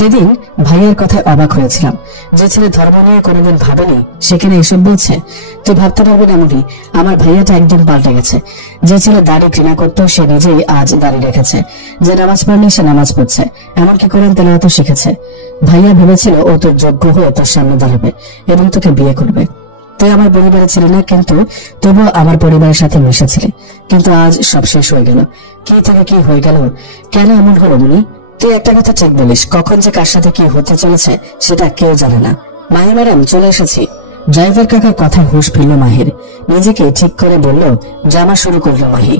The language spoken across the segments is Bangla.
সেদিন ভাইয়ার কথায় অবাক হয়েছিলাম। যে ছেলে ধর্ম নিয়ে কোনোদিন ভাবেনি সেখানে এসব বলছে। তুই ভাবতে পারবি না মনি, আমার ভাইয়াটা একদম পাল্টে গেছে। যে ছেলে দাড়ি ঘৃণা করতো সে নিজেই আজ দাড়ি রেখেছে। যে নামাজ পড়লে সে নামাজ পড়ছে, এমনকি কোরআন তেলাওয়াত শিখেছে। ভাইয়া ভেবেছিল ও তোর যোগ্য হয়ে তোর সামনে দাঁড়াবে এবং তোকে বিয়ে করবে। তুই আমার পরিবারে ছিলি না, কিন্তু তবুও আমার পরিবারের সাথে মিশেছিলি। কিন্তু আজ সব শেষ হয়ে গেল। কি থেকে কি হয়ে গেল, কেন এমন হলো মনি? তুই একটা কথা ঠিক বলিস, কখন যে কার সাথে কি হতে চলেছে সেটা কেউ জানে না। মাহি ম্যাডাম, চলে এসেছি। ড্রাইভার কাকার কথায় হুঁশ ফিরল মাহির। নিজেকে ঠিক করে বলল, জামা শুরু করলো মাহি।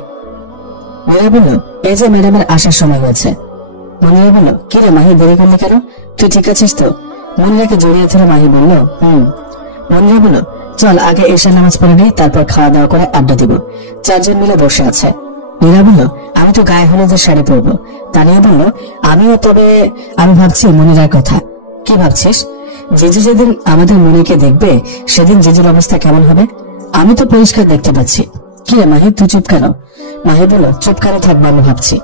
মনিরা বলল, এই যে ম্যাডামের আসার সময় হয়েছে। মনিরা বলল, কি রে মাহি, দেরি করলি কেন? তুই ঠিক আছিস তো? মনিরাকে জড়িয়ে ধরে মাহি বলল, মনিরা বলল, চল আগে এশার নামাজ পড়ে নিই, তারপর খাওয়া দাওয়া করে আড্ডা দিব। চারজন মিলে বসে আছে। নীরা বলল, আমি তো গায়ে হলুদের শাড়ি পরবো। তানিয়া বলল, আমিও, তবে আমি ভাবছি মনিরার কথা। কি ভাবছিস? জিজু যেদিন আমাদের মনিকে দেখবে সেদিন জিজুর অবস্থা কেমন হবে? আমি তো পরিষ্কার দেখতে পাচ্ছি। কি রে মাহি, তুই চুপ কেন? মাহি বলল, চুপ কেন থাকবো, আমি ভাবছি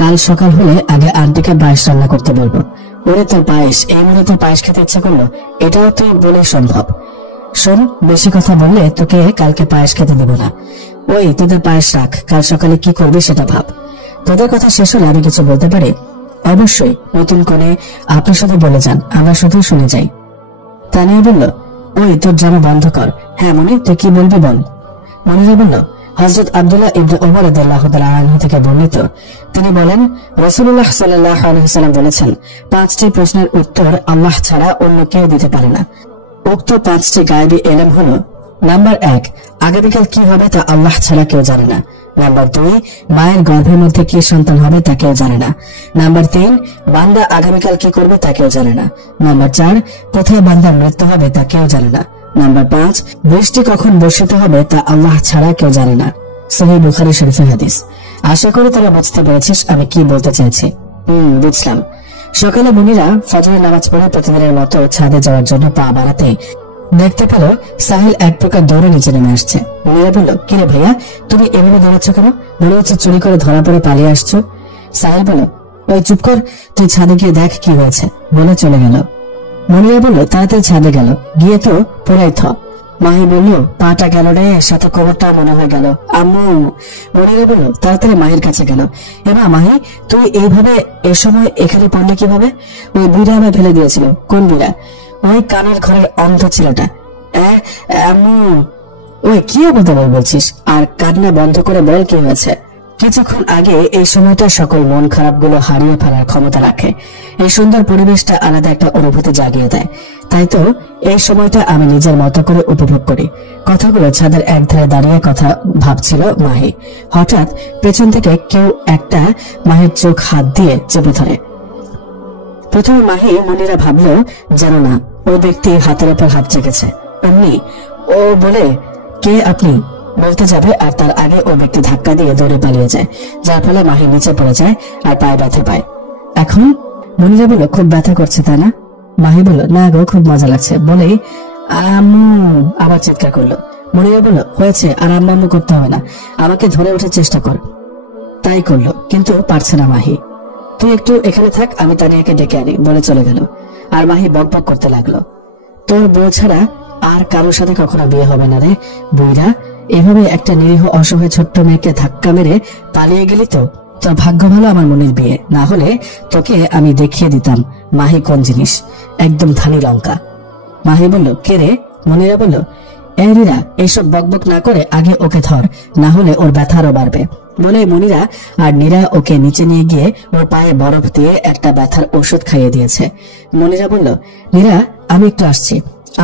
কাল সকাল হলে আগে আন্টিকে পায়েস রান্না করতে বলবো। ওরে তোর পায়েস, এই মনে তোর পায়েস খেতে ইচ্ছা করলো? এটাও তুই বলে সম্ভব? শোন, বেশি কথা বললে তোকে কালকে পায়েস খেতে দেবো না। ওই তোদের পায়েস রাখ, কাল সকালে কি করবি সেটা ভাব। তোদের কথা শেষ হলে আমি কিছু বলতে পারি? অবশ্যই। নতুন করে আপনি শুধু বলে যান, আমরা শুধু শুনে যাই। তানিয়া বলল, ওই তোর জামা বন্ধ কর। হ্যাঁ মনি, তুই কি বলবি বল। মনিরা বলল, হযরত আব্দুল্লাহ ইবনে ওমর রাদিয়াল্লাহু তাআলা আনহু থেকে বর্ণিত, তিনি বলেন, রাসূলুল্লাহ সাল্লাল্লাহু আলাইহি ওয়াসাল্লাম বলেছেন, 5টি প্রশ্নের উত্তর আল্লাহ ছাড়া অন্য কেউ দিতে পারে না। উক্ত 5টি গায়েবী ইলম হলো, নাম্বার 1, আগামীকাল কি হবে তা আল্লাহ ছাড়া কেউ জানে না। নাম্বার 2, মায়ের গর্ভের মধ্যে কি সন্তান হবে তা কেউ জানে না। নাম্বার 3, বান্দা আগামীকাল কি করবে তা কেউ জানে না। নাম্বার 4, কোথায় বান্দার মৃত্যু হবে তা কেউ জানে না। নাম্বার 5, বৃষ্টি কখন বর্ষিত হবে তা আল্লাহ ছাড়া কেউ জানে না। সহিহ বুখারী শরীফের হাদিস। আশা করি তোরা বুঝতে পেরেছিস আমি কি বলতে চাইছি। বুঝলাম। সকালে মনিরা ফজরের নামাজ পড়ে প্রতিদিনের মতো ছাদে যাওয়ার জন্য পা বাড়াতে দেখতে পেল সাহিল এক প্রকার দৌড়ে নিচে নেমে আসছে। মনিরা বলল, কিরে ভাইয়া, তুমি এভাবে দৌড়াচ্ছ কেন? মনে হচ্ছে চুরি করে ধরা পড়ে পালিয়ে আসছো। সাহিল বলল, ওই চুপ কর, তুই ছাদে গিয়ে দেখ কি হয়েছে, বলে চলে গেল। মনিরা বলল, তাড়াতাড়ি ছাদে গেল, গিয়ে তো পুরাই থ। মাহি বলল, পাটা গেল রে, সাথে কোমরটাও মনে হয়ে গেল আম্মু। মনিরা বলল, তাড়াতাড়ি মাহির কাছে গেল। এবার মাহি, তুই এইভাবে এ সময় এখানে পড়লে কিভাবে? ওই বুড়া আমায় ফেলে দিয়েছিল। কোন বুড়া? ওই কানার ঘরের অন্ধ ছেলেটা। আম্মু। ওই কি বলতে বলছিস? আর কান্না বন্ধ করে বল কি হয়েছে। কিছুক্ষণ আগে এই সময়টা সকল মন খারাপ গুলো হারিয়ে ফেলার ক্ষমতা রাখে। এই সুন্দর পরিবেশটা আলাদা একটা অনুভূতি জাগিয়ে দেয়। তাই তো এই সময়টা আমি নিজের মতো করে উপভোগ করি। কথাগুলো ছাদের একধারে দাঁড়িয়ে কথা ভাবছিল মাহি। হঠাৎ পেছন থেকে কেউ একটা মাহির চোখ হাত দিয়ে চেপে ধরে। প্রথমে মাহি মনিরা ভাবলো যেন না, ওই ব্যক্তি হাতের উপর হাত চেকেছে। অমনি ও বলে, কে আপনি বলতে যাবে, আর তার আগে ওই ব্যক্তি ধাক্কা দিয়ে দৌড়ে পালিয়ে যায়, যার ফলে মাহি নিচে পড়ে যায় আর পায়ে ব্যথা পায়। এখন মনিরা বলল, খুব ব্যথা করছে তাই না? মাহি বলল, না গো, খুব মজা লাগছে। বলেই আম্মু আবার চিৎকার করলো। মনিরা বলল, হয়েছে, আর আম্মু করতে হবে না, আমাকে ধরে ওঠার চেষ্টা কর। তাই করলো, কিন্তু পারছে না মাহি। তুই একটু এখানে থাক, আমি তানিয়াকে ডেকে আনি, বলে চলে গেল। আর মাহি বকবক করতে লাগলো, তোর বউ ছাড়া আর কারোর সাথে কখনো বিয়ে হবে না রে বুইরা। এভাবে একটা নিরীহ অসহায় ছোট্ট মেয়েকে ধাক্কা মেরে পালিয়ে গেলি তো? তোর ভাগ্য ভালো আমার মনির বিয়ে, না হলে তোকে আমি দেখিয়ে দিতাম মাহি কোন জিনিস, একদম ধানি লঙ্কা। মাহি বলল, কে রে? মনিরা বলল, এই নীরা, এইসব বকবক না করে আগে ওকে ধর, না হলে ওর ব্যথা আরো বাড়বে। বলে মনিরা আর নীরা ওকে নিচে নিয়ে গিয়ে ওর পায়ে বরফ দিয়ে একটা ব্যথার ওষুধ খাইয়ে দিয়েছে। মনিরা বলল, নীরা, আমি একটু আসছি,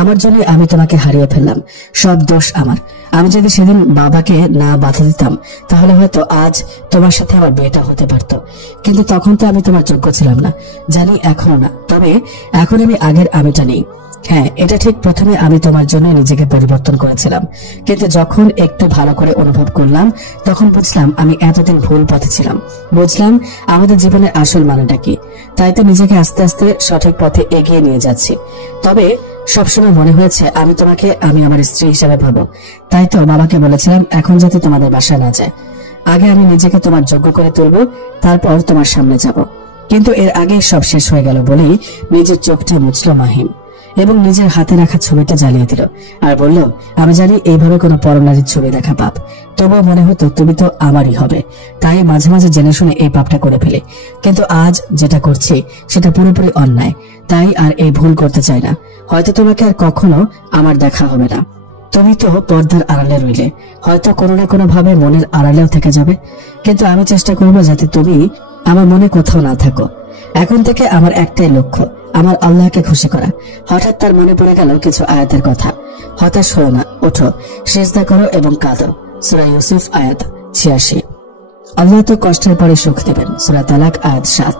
আমার জন্য আমি তোমাকে হারিয়ে ফেললাম, সব দোষ আমার। আমি যদি সেদিন বাবাকে না বাধা দিতাম তাহলে হয়তো আজ তোমার সাথে আমার বিয়েটা হতে পারত, কিন্তু তখন তো আমি তোমার যোগ্য ছিলাম না, জানি এখনো না, তবে এখন আমি আগের আমিটা নেই। হ্যাঁ, এটা ঠিক, প্রথমে আমি তোমার জন্য নিজেকে পরিবর্তন করেছিলাম, কিন্তু যখন একটু ভালো করে অনুভব করলাম তখন বুঝলাম আমি এতদিন ভুল পথে ছিলাম, বুঝলাম আমাদের জীবনের আসল মানেটা কি। তাই তো নিজেকে আস্তে আস্তে সঠিক পথে এগিয়ে নিয়ে যাচ্ছি। তবে সবসময় মনে হয়েছে আমি আমার স্ত্রী হিসেবে ভাবো। তাই তো বাবাকে বলেছিলাম এখন যাতে তোমাদের বাসায় না যায়, আগে আমি নিজেকে তোমার যোগ্য করে তুলবো, তারপর তোমার সামনে যাব। কিন্তু এর আগে সব শেষ হয়ে গেল বলেই নিজের চোখটা মুছল মাহিম এবং নিজের হাতে রাখা ছবিটা জ্বালিয়ে দিল আর বলল, আমি জানি এইভাবে কোনো পরনারীর ছবি দেখা পাপ, তবুও মনে হতো তুমি তো আমারই হবে, তাই মাঝে মাঝে জেনে শুনে এই পাপটা করে ফেলে। কিন্তু আজ যেটা করছি সেটা পুরোপুরি অন্যায়, তাই আর এই ভুল করতে চাই না। হয়তো তোমাকে আর কখনো আমার দেখা হবে না। তুমি তো পর্দার আড়ালে রইলে, হয়তো কোনো না কোনো ভাবে মনের আড়ালেও থেকে যাবে, কিন্তু আমি চেষ্টা করবো যাতে তুমি আমার মনে কোথাও না থাকো। এখন থেকে আমার একটাই লক্ষ্য, আমার আল্লাহকে খুশি করা। হঠাৎ তার মনে পড়ে গেল কিছু আয়াতের কথা। হতাশ হও না, ওঠো, সিজদা করো এবং কাঁদো। সূরা ইউসুফ আয়াত 86। আল্লাহ তো কষ্টের পরে সুখ দেবেন। সূরা তালাক আয়াত 7।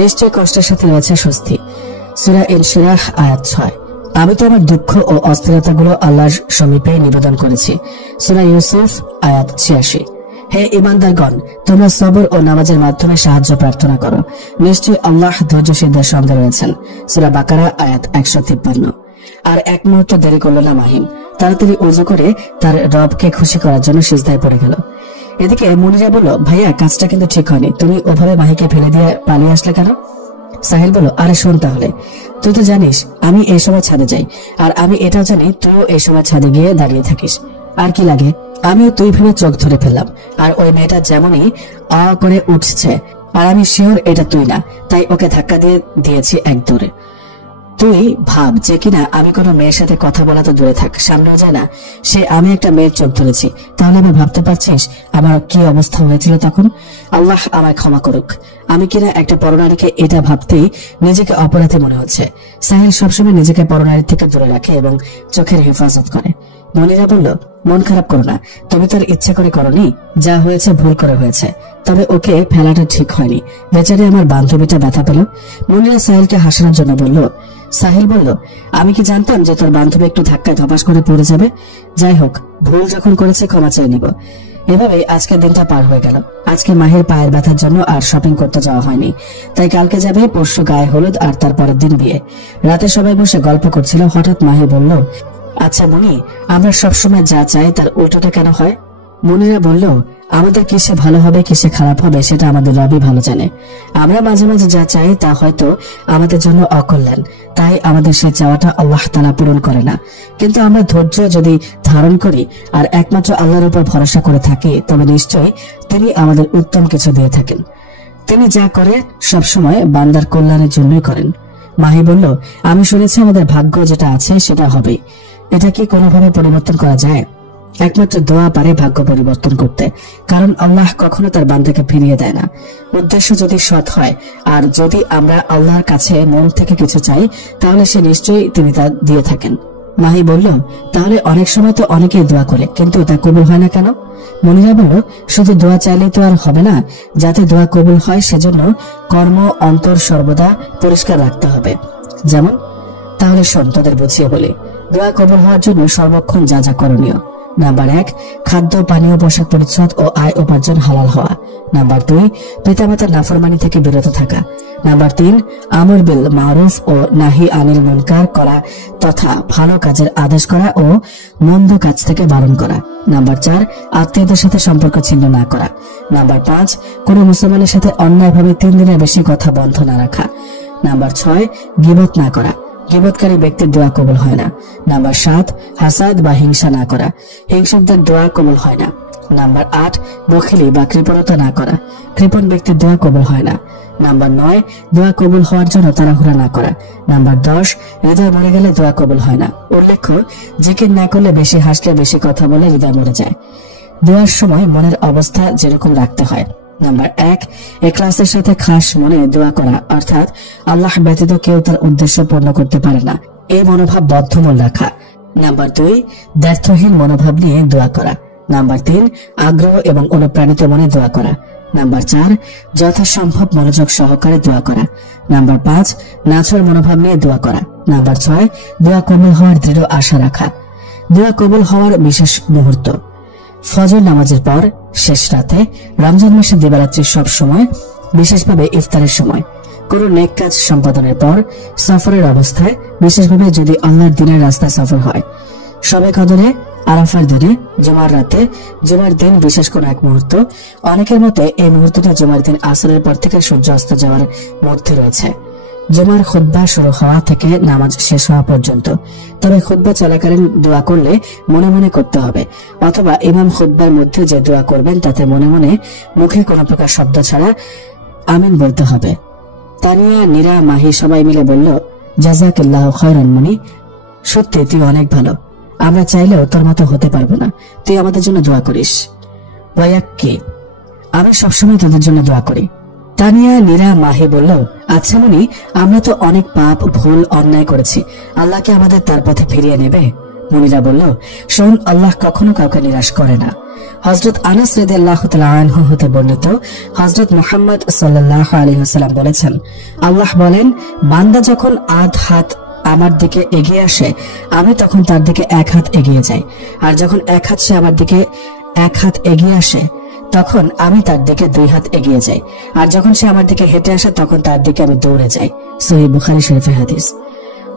নিশ্চয় কষ্টের সাথে রয়েছে স্বস্তি। সূরা ইনশিরাহ আয়াত 6। আমি তো আমার দুঃখ ও অস্থিরতাগুলো আল্লাহর সমীপে নিবেদন করেছি। সূরা ইউসুফ আয়াত 86। হে ঈমানদারগণ, তোমরা সবর ও নামাজের মাধ্যমে সাহায্য প্রার্থনা করো। নিশ্চয়ই আল্লাহ ধৈর্যশীলদের সঙ্গে রয়েছেন। সূরা বাকারা আয়াত 153। আর এক মুহূর্ত দেরি করল না মাহিম, তাড়াতাড়ি ওযু করে তার রবকে খুশি করার জন্য সিজদায় পড়ে গেল। এদিকে মুনিরা বলল, ভাইয়া কাজটা কিন্তু ঠিক হয়নি, তুমি ওভাবে মাহিকে ফেলে দিয়ে পালিয়ে আসলে কেন? সাহিল বলল, আরে শোন, তাহলে তুই তো জানিস আমি এই সময় ছাদে যাই, আর আমি এটাও জানি তুইও এই সময় ছাদে গিয়ে দাঁড়িয়ে থাকিস। আর কি লাগে, আমিও তুই ভেবে চোখ ধরে ফেললাম। আর ওই মেয়েটা যেমনই আ করে উঠছে, আর আমি শিওর এটা তুই না, তাই ওকে ধাক্কা দিয়ে দিয়েছি এক দৌড়ে। তুই ভাব যে কিনা আমি কোনো মেয়ের সাথে কথা বলা তো দূরে থাক, সামনেও যায় না, সে আমি একটা মেয়ের চোখ ধরেছি। তাহলে আমি ভাবতে পারছিস আমার কি অবস্থা হয়েছিল তখন? আল্লাহ আমায় ক্ষমা করুক। আমি কিনা একটা পরনারীকে এটা ভাবতেই নিজেকে অপরাধী মনে হচ্ছে। সাহিল সবসময় নিজেকে পরনারীর থেকে দূরে রাখে এবং চোখের হেফাজত করে। মনিরা বলল, মন খারাপ করো না, তুমি তার ইচ্ছা করে করনি, যা হয়েছে ভুল করে হয়েছে। তবে ওকে ফেলাটা ঠিক হয়নি, বেচারি আমার বান্ধবীটা ব্যথা পেল। মনিরা সাহিলকে হাসানোর জন্য বলল। সাহিল বলল, আমি কি জানতাম যে তোর বান্ধবী একটু ধাক্কায় ধপাস করে পড়ে যাবে? যাই হোক, ভুল যখন করেছে ক্ষমা চেয়ে নিব। এভাবেই আজকের দিনটা পার হয়ে গেল। আজকে মাহির পায়ের ব্যথার জন্য আর শপিং করতে যাওয়া হয়নি, তাই কালকে যাবে, পরশু গায়ে হলুদ, আর তার পরের দিন বিয়ে। রাতে সবাই বসে গল্প করছিল, হঠাৎ মাহি বলল, আচ্ছা মনি, আমরা সবসময় যা চাই তার উল্টোটা কেন হয়? মনিরা বলল, আমাদের কিসে ভালো হবে কিসে খারাপ হবে সেটা আমাদের রবই ভালো জানে। আমরা মাঝে মাঝে যা চাই তা হয়তো আমাদের জন্য অকল্যাণ, তাই আমাদের সে চাওয়াটা আল্লাহ তাআলা পূরণ করে না। কিন্তু আমরা ধৈর্য যদি ধারণ করি আর একমাত্র আল্লাহর উপর ভরসা করে থাকি, তবে নিশ্চয়ই তিনি আমাদের উত্তম কিছু দিয়ে থাকেন। তিনি যা করে সবসময় বান্দার কল্যাণের জন্যই করেন। মাহি বলল, আমি শুনেছি আমাদের ভাগ্য যেটা আছে সেটা হবে। এটা কি কোনোভাবে পরিবর্তন করা যায়? একমাত্র দোয়া পারে ভাগ্য পরিবর্তন করতে, কারণ আল্লাহ কখনো তার বান্দাকে ফিরিয়ে দেয় না। উদ্দেশ্য যদি সৎ হয় আর যদি আমরা আল্লাহর কাছে মন থেকে কিছু চাই, তাহলে সে নিশ্চয়ই তিনি তা দিয়ে থাকেন। মাহি বলল, তাহলে অনেক সময় তো অনেকেই দোয়া করে, কিন্তু তা কবুল হয় না কেন? মনিরা বলল, শুধু দোয়া চাইলেই তো আর হবে না, যাতে দোয়া কবুল হয় সেজন্য কর্ম অন্তর সর্বদা পরিষ্কার রাখতে হবে। যেমন? তাহলে শোন, তোদের বুঝিয়ে বলি। দোয়া কবুল হওয়ার জন্য সর্বক্ষণ যা যা করণীয়: নাম্বার 1, খাদ্য পানীয় পোশাক পরিচ্ছদ ও আয় উপার্জন হালাল হওয়া। নাম্বার 2, পিতামাতার নাফরমানি থেকে বিরত থাকা। নাম্বার 3, আমর বিল মারুফ ও নাহি আনিল মুনকার করা তথা ভালো কাজের আদেশ করা ও মন্দ কাজ থেকে বারণ করা। নাম্বার 4, আত্মীয়দের সাথে সম্পর্ক ছিন্ন না করা। নাম্বার 5, কোন মুসলমানের সাথে অন্যায়ভাবে 3 দিনের বেশি কথা বন্ধ না রাখা। নাম্বার 6, গীবত না করা, গীবতকারী ব্যক্তির দোয়া কবুল হয় না। নাম্বার 7, হাসাদ বা হিংসা না করা, হিংসকদের দোয়া কবুল হয় না। নাম্বার 8, বখিলি বা কৃপণতা না করা, কৃপণ ব্যক্তির দোয়া কবুল হয় না। নাম্বার 9, দোয়া কবুল হওয়ার জন্য তাড়াহুড়া না করা। নাম্বার 10, হৃদয় মরে গেলে দোয়া কবুল হয় না। উল্লেখ্য, জিকির না করলে, বেশি হাসলে, বেশি কথা বলে হৃদয় মরে যায়। দোয়ার সময় মনের অবস্থা যেরকম রাখতে হয়। নাম্বার 1, ইখলাসের সাথে খাস মনে দোয়া করা, অর্থাৎ আল্লাহ ব্যতীত কেউ তার উদ্দেশ্য পূর্ণ করতে পারে না, এই মনোভাব বদ্ধমূল রাখা। নাম্বার 2, দ্ব্যর্থহীন মনোভাব নিয়ে দোয়া করা। নাম্বার 3, আগ্রহ এবং অনুপ্রাণিত মনে দোয়া করা। নাম্বার 4, যথাসম্ভব মনোযোগ সহকারে দোয়া করা। নাম্বার 5, নাছর মনোভাব নিয়ে দোয়া করা। নাম্বার 6, দোয়া কবুল হওয়ার দৃঢ় আশা রাখা। দোয়া কবুল হওয়ার বিশেষ মুহূর্ত: ফজর নামাজের পর, শেষ রাতে, রমজান মাসে দিবারাত্রির সব সময়, বিশেষভাবে ইফতারের সময়, কোন নেক কাজ সম্পাদনের পর, সফরের অবস্থায়, বিশেষভাবে যদি আল্লাহর দ্বীনের রাস্তায় সফর হয়, শবে কদরে, আরাফার দিনে, জুমার রাতে, জুমার দিন বিশেষ কোন এক মুহূর্ত। অনেকের মতে এই মুহূর্তটি জুমার দিন আসরের পর থেকে সূর্য অস্ত যাওয়ার মধ্যে রয়েছে, জুমার খুতবা শুরু হওয়া থেকে নামাজ শেষ হওয়া পর্যন্ত। তবে খুতবা চলাকালীন দোয়া করলে মনে মনে করতে হবে, অথবা ইমাম খুতবার মধ্যে যে দোয়া করবেন তাতে মনে মনে মুখে কোনো প্রকার শব্দ ছাড়া আমিন বলতে হবে। তানিয়া, নীরা, মাহি সবাই মিলে বলল, জাযাকাল্লাহু খায়রান মুনি, সত্যি তুই অনেক ভালো, আমরা চাইলেও তোর মতো হতে পারবো না, তুই আমাদের জন্য দোয়া করিস। ওয়াক্কি, আমি সবসময় তোদের জন্য দোয়া করি। তানিয়া, নীরা, মাহি বলল, আচ্ছা মুনি, আমরা তো অনেক পাপ, ভুল, অন্যায় করেছি, আল্লাহ কি আমাদের তার পথে ফিরিয়ে নেবে? মুনিরা বলল, শোন, আল্লাহ কখনো কাউকে নিরাশ করে না। হযরত আনাস রাদিয়াল্লাহু তাআলা আনহু হতে বর্ণিত, হযরত মুহাম্মদ সাল্লাল্লাহু আলাইহি ওয়াসাল্লাম বলেছেন, আল্লাহ বলেন, বান্দা যখন আধ হাত আমার দিকে এগিয়ে আসে, আমি তখন তার দিকে এক হাত এগিয়ে যাই, আর যখন এক হাত সে আমার দিকে এক হাত এগিয়ে আসে তখন আমি তার দিকে দুই হাত এগিয়ে যাই, আর যখন সে আমার দিকে হেঁটে আসে তখন তার দিকে আমি দৌড়ে যাই। সহিহ বুখারী শরীফের হাদিস।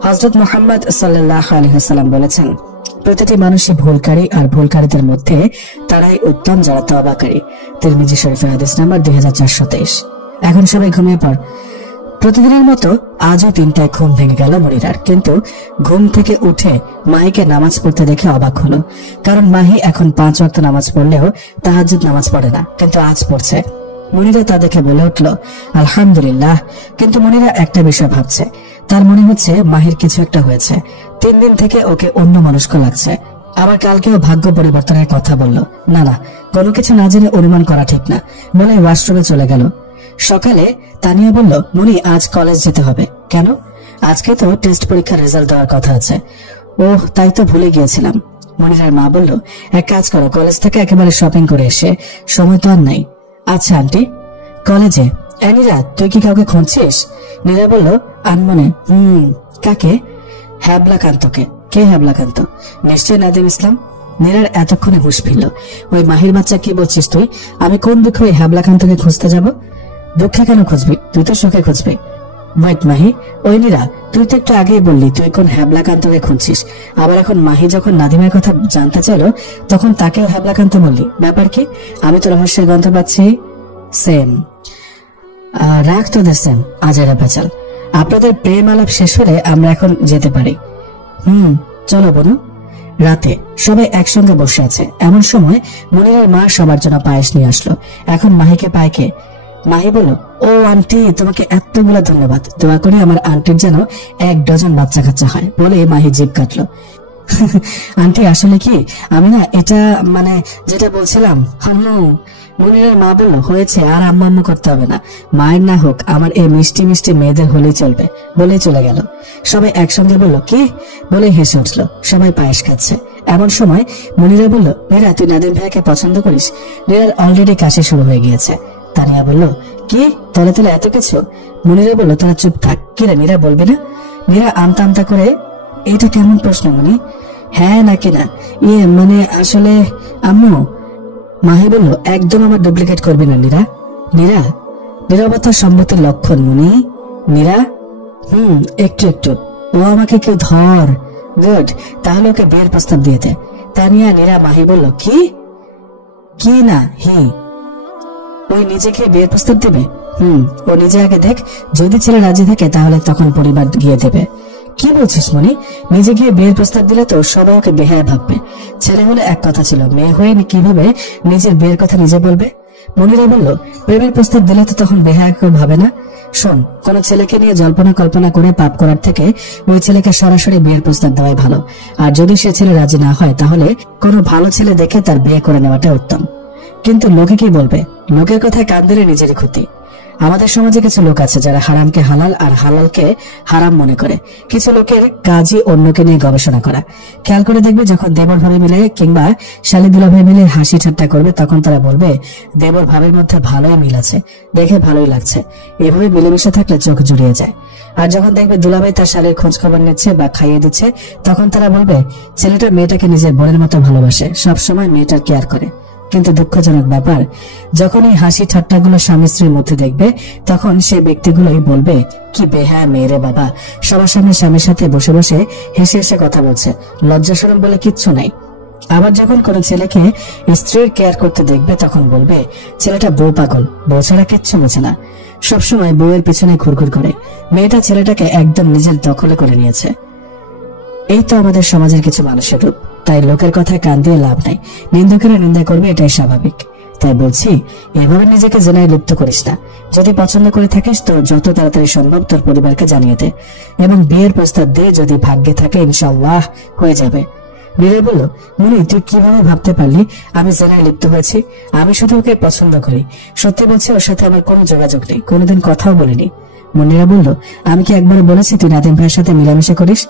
হযরত মুহাম্মদ সাল্লাল্লাহু আলাইহি ওয়াসাল্লাম বলেছেন, প্রতিটি মানুষই ভুলকারী, আর ভুলকারীদের মধ্যে তারাই উত্তম যারা তওবাকারী। তিরমিজি শরীফের হাদিস নাম্বার 2423। এখন সবাই ঘুমিয়ে পড়। প্রতিদিনের মতো আজও 3টায় ঘুম ভেঙে গেল মনিরার, কিন্তু ঘুম থেকে উঠে মাহিকে নামাজ পড়তে দেখে অবাক হলো, কারণ মাহি এখন 5 ওয়াক্ত নামাজ পড়লেও তাহাজ্জুদ নামাজ পড়ে না, কিন্তু আজ পড়ছে। মনিরা তা দেখে বলে উঠল, আলহামদুলিল্লাহ। কিন্তু মনিরা একটা বিষয় ভাবছে, তার মনে হচ্ছে মাহির কিছু একটা হয়েছে। 3 দিন থেকে ওকে অন্য মনস্ক লাগছে। আবার কালকেও ভাগ্য পরিবর্তনের কথা বলল। না না, কোনো কিছু না জেনে অনুমান করা ঠিক না, বলে ওয়াশরুমে চলে গেল। সকালে তানিয়া বলল, মুনি, আজ কলেজ যেতে হবে। কেন? আজকে তো টেস্ট পরীক্ষার রেজাল্ট দেওয়ার কথা আছে। ওহ, তাই তো ভুলে গিয়েছিলাম। মনিরার মা বলল, এক কাজ করো, কলেজ থেকে একেবারে শপিং করে এসে, সময় তো আর নাই। আচ্ছা আন্টি। কলেজে? নীরা, তুই কি কাউকে খুঁজছিস? নীরা বলল, আনমনে। কাকে? হ্যাবলাকান্তকে। কে হ্যাবলাকান্ত? নিশ্চয় নাদিম ইসলাম। নীরার এতক্ষণে হুঁশ ফিরল। ওই মাহির বাচ্চা, কি বলছিস তুই? আমি কোন দুঃখে ওই হ্যাবলাকান্তকে খুঁজতে যাব? দুঃখে কেন খুঁজবি? তুই তো সুখে খুঁজবি। ওয়েট মাহি, ওই নীরা, তুই তো একটু আগেই বললি তুই কোন হ্যাবলাকান্তকে খুঁজছিস, আবার এখন মাহি যখন নাদিমের কথা জানতে চাইলো তখন তাকেও হ্যাবলাকান্ত বললি। ব্যাপার কি? আমি তো রহস্যের গন্ধ পাচ্ছি। সেম। রাখ তোদের সেম, আজেরা পেঁচাল। আপনাদের প্রেম আলাপ শেষ হলে আমরা এখন যেতে পারি। চলো বনু। রাতে সবাই একসঙ্গে বসে আছে, এমন সময় মনিরের মা সবার জন্য পায়েস নিয়ে আসলো। এখন মাহিকে পায়কে। মাহি বলল, ও আন্টি, তোমাকে এতগুলো ধন্যবাদ, দোয়া করি আমার আন্টির যেন 1 ডজন বাচ্চা কাচ্চা হয়, বলে মাহি জিভ কাটলো। আন্টি, আসলে কি আমি না, এটা মানে যেটা বলছিলাম। মনিরের মা বলল, হয়েছে, আর আম্মা আম্মা করতে হবে না, মায়ের না হোক আমার এই মিষ্টি মিষ্টি মেয়েদের হলেই চলবে, বলেই চলে গেল। সবাই একসঙ্গে বলল, কি? বলে হেসে উঠল। সবাই পায়েস খাচ্ছে। এমন সময় মনিরা বলল, নীরা, তুই নাদিম ভাইকে পছন্দ করিস? নীরার অলরেডি কাশি শুরু হয়ে গিয়েছে। তানিয়া বলল, কি তলে তলে এত কিছু? মনিরা বলল, তোরা চুপ থাক। কিরে নীরা, বলবি না? নীরা আমতা আমতা করে, এটা কেমন প্রশ্ন মনি? হ্যাঁ নাকি না? মানে আসলে আম্মু। মাহি বলল, একদম আমার ডুপ্লিকেট করবি না নীরা। নীরা, নীরবতা সম্মতির লক্ষণ মনি। নীরা, একটু একটু। ও আমাকে কেউ ধর। গুড, তাহলে ওকে বিয়ের প্রস্তাব দিয়ে দে। তানিয়া, নীরা, মাহি বলল, কি? কি না? ওই নিজেকে বিয়ের প্রস্তাব দেবে? ও নিজে আগে দেখ, যদি ছেলে রাজি থাকে তাহলে তখন পরিবার গিয়ে দেবে। কি বলছিস মনি? নিজে গিয়ে বিয়ের প্রস্তাব দিলে তো সবাই ওকে বেহায়া ভাববে। ছেলে হলে এক কথা ছিল, মেয়ে হয়ে কিভাবে নিজের বিয়ের কথা নিজে বলবে? মনিরা বলল, প্রেমের প্রস্তাব দিলে তো তখন বেহায়া কেউ ভাবে না। শোন, কোন ছেলেকে নিয়ে জল্পনা কল্পনা করে পাপ করার থেকে ওই ছেলেকে সরাসরি বিয়ের প্রস্তাব দেওয়াই ভালো। আর যদি সে ছেলে রাজি না হয় তাহলে কোনো ভালো ছেলে দেখে তার বিয়ে করে নেওয়াটা উত্তম। কিন্তু লোকে কি বলবে? লোকের কথায় কান দিলে নিজেরই ক্ষতি। আমাদের সমাজে কিছু লোক আছে যারা হারামকে হালাল আর হালালকে হারাম মনে করে। কিছু লোকের কাজই অন্যকে নিয়ে গবেষণা করা। খেয়াল করে দেখবে, যখন দেবর ভাবে মিলে কিংবা শালি দুলাভাই মিলে হাসি ঠাট্টা করবে তখন তারা বলবে দেবর ভাবের মধ্যে ভালোই মিল আছে, দেখে ভালোই লাগছে। এভাবে মিলেমিশে থাকলে চোখ জুড়িয়ে যায়। আর যখন দেখবে দুলাভাই তার শালীর খোঁজ খবর নিচ্ছে বা খাইয়ে দিচ্ছে তখন তারা বলবে ছেলেটা মেয়েটাকে নিজের বোনের মতো ভালোবাসে, সবসময় মেয়েটার কেয়ার করে। কিন্তু দুঃখজনক ব্যাপার, যখন এই হাসি ঠাট্টাগুলো স্বামী স্ত্রীর মধ্যে দেখবে তখন সে ব্যক্তিগুলোই বলবে, কি বেহায়া মেয়েরে বাবা, সবার সামনে স্বামীর সাথে বসে বসে হেসে হেসে কথা বলছে, লজ্জা শরম বলে কিচ্ছু নাই। আবার যখন কোনো ছেলেকে স্ত্রীর কেয়ার করতে দেখবে তখন বলবে ছেলেটা বউ পাগল, বউ ছাড়া কিচ্ছু বোঝে না, সবসময় বউয়ের পিছনে ঘুরঘুর করে। মেয়েটা ছেলেটাকে একদম নিজের দখলে করে নিয়েছে। এই তো আমাদের সমাজের কিছু মানুষের রূপ। তাই লোকের কথায় কান দিয়ে লাভ নাই, নিন্দুকেরা নিন্দা করবে, এটাই স্বাভাবিক। তাই বলছি এভাবে নিজেকে জেনায় লিপ্ত করিস না। যদি পছন্দ করে থাকিস তো যত তাড়াতাড়ি সম্ভব তোর পরিবারকে জানিয়ে দে এবং বিয়ের প্রস্তাব দিয়ে যদি ভাগ্যে থাকে ইনশাআল্লাহ হয়ে যাবে। নীরা বলল, মুনি তুই কিভাবে ভাবতে পারলি আমি জেনায় লিপ্ত হয়েছি? আমি শুধু ওকে পছন্দ করি, সত্যি বলছি ওর সাথে আমার কোনো যোগাযোগ নেই, কোনোদিন কথাও বলিনি। মুন্নিরা বলল, আমি কি একবার বলেছি তুই নাদিম ভাইয়ের সাথে মিলামিশা করিস?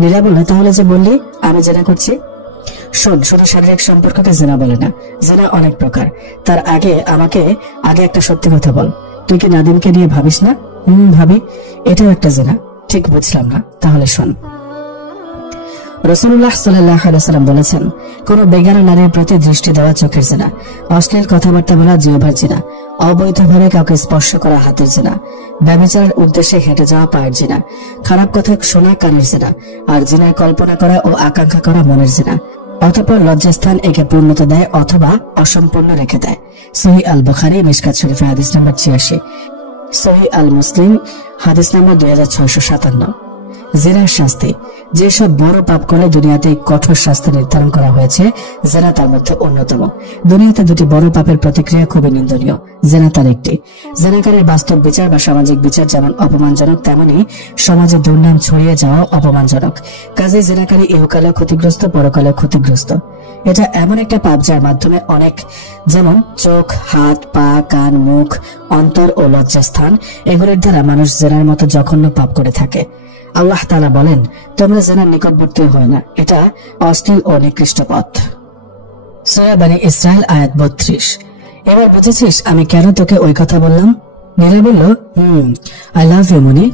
নীরা বলল, তাহলে যে বললি আমি জেনা করছি। শোন, শুধু শারীরিক সম্পর্ককে জেনা বলে না, জেনা অনেক প্রকার। তার আগে আমাকে একটা সত্যি কথা বল, তুই কি নাদিমকে নিয়ে ভাবিস না? ভাবি। এটাও একটা জেনা। ঠিক বুঝলাম না, তাহলে শোন। রাসূলুল্লাহ সাল্লাল্লাহু আলাইহি ওয়াসাল্লাম বলেছেন, কোন বেগানা নারীর প্রতি দৃষ্টি দেওয়া চোখের জেনা, অশ্লীল কথাবার্তা বলা জিহ্বার জেনা, অবৈধভাবে কাউকে স্পর্শ করা হাতের জেনা, ব্যভিচারের উদ্দেশ্যে হেঁটে যাওয়া পায়ের জেনা, খারাপ কথা শোনা কানের জেনা, আর জিনার কল্পনা করা ও আকাঙ্ক্ষা করা মনের জেনা। অতঃপর লজ্জাস্থান একে পূর্ণতা দেয় অথবা অসম্পূর্ণ রেখে দেয়। সহিহ আল বুখারী মিশকাত শরীফে হাদিস নম্বর ৮৬, সহিহ আল মুসলিম হাদিস নম্বর 2657। জেনার শাস্তি। যেসব বড় পাপ করলে দুনিয়াতে কঠোর শাস্তি নির্ধারণ করা হয়েছে, জেনা তার মধ্যে অন্যতম। দুনিয়াতে দুটি বড় পাপের প্রতিক্রিয়া খুবই নিন্দনীয়, জেনা তার একটি। জেনাকারীর বাস্তব বিচার বা সামাজিক বিচার যেমন অপমানজনক, তেমনি সমাজে দুর্নাম ছড়িয়ে যাওয়া অপমানজনক। কাজে জেনাকারী ইহকালেও ক্ষতিগ্রস্ত, পরকালেও ক্ষতিগ্রস্ত। এটা এমন একটা পাপ যার মাধ্যমে অনেক, যেমন চোখ, হাত, পা, কান, মুখ, অন্তর ও লজ্জাস্থান, এগুলোর দ্বারা মানুষ জেনার মতো জঘন্য পাপ করে থাকে। আল্লাহ তাআলা বলেন, তোমরা জেনার নিকটবর্তী হয় না, এটা অশ্লীল ও নিকৃষ্ট পথ। সূরা বনী ইসরাইল আয়াত ৩২। এবার বুঝেছিস আমি কেন তোকে ওই কথা বললাম? নীরা বলল, আই লাভ ইউ মুনি।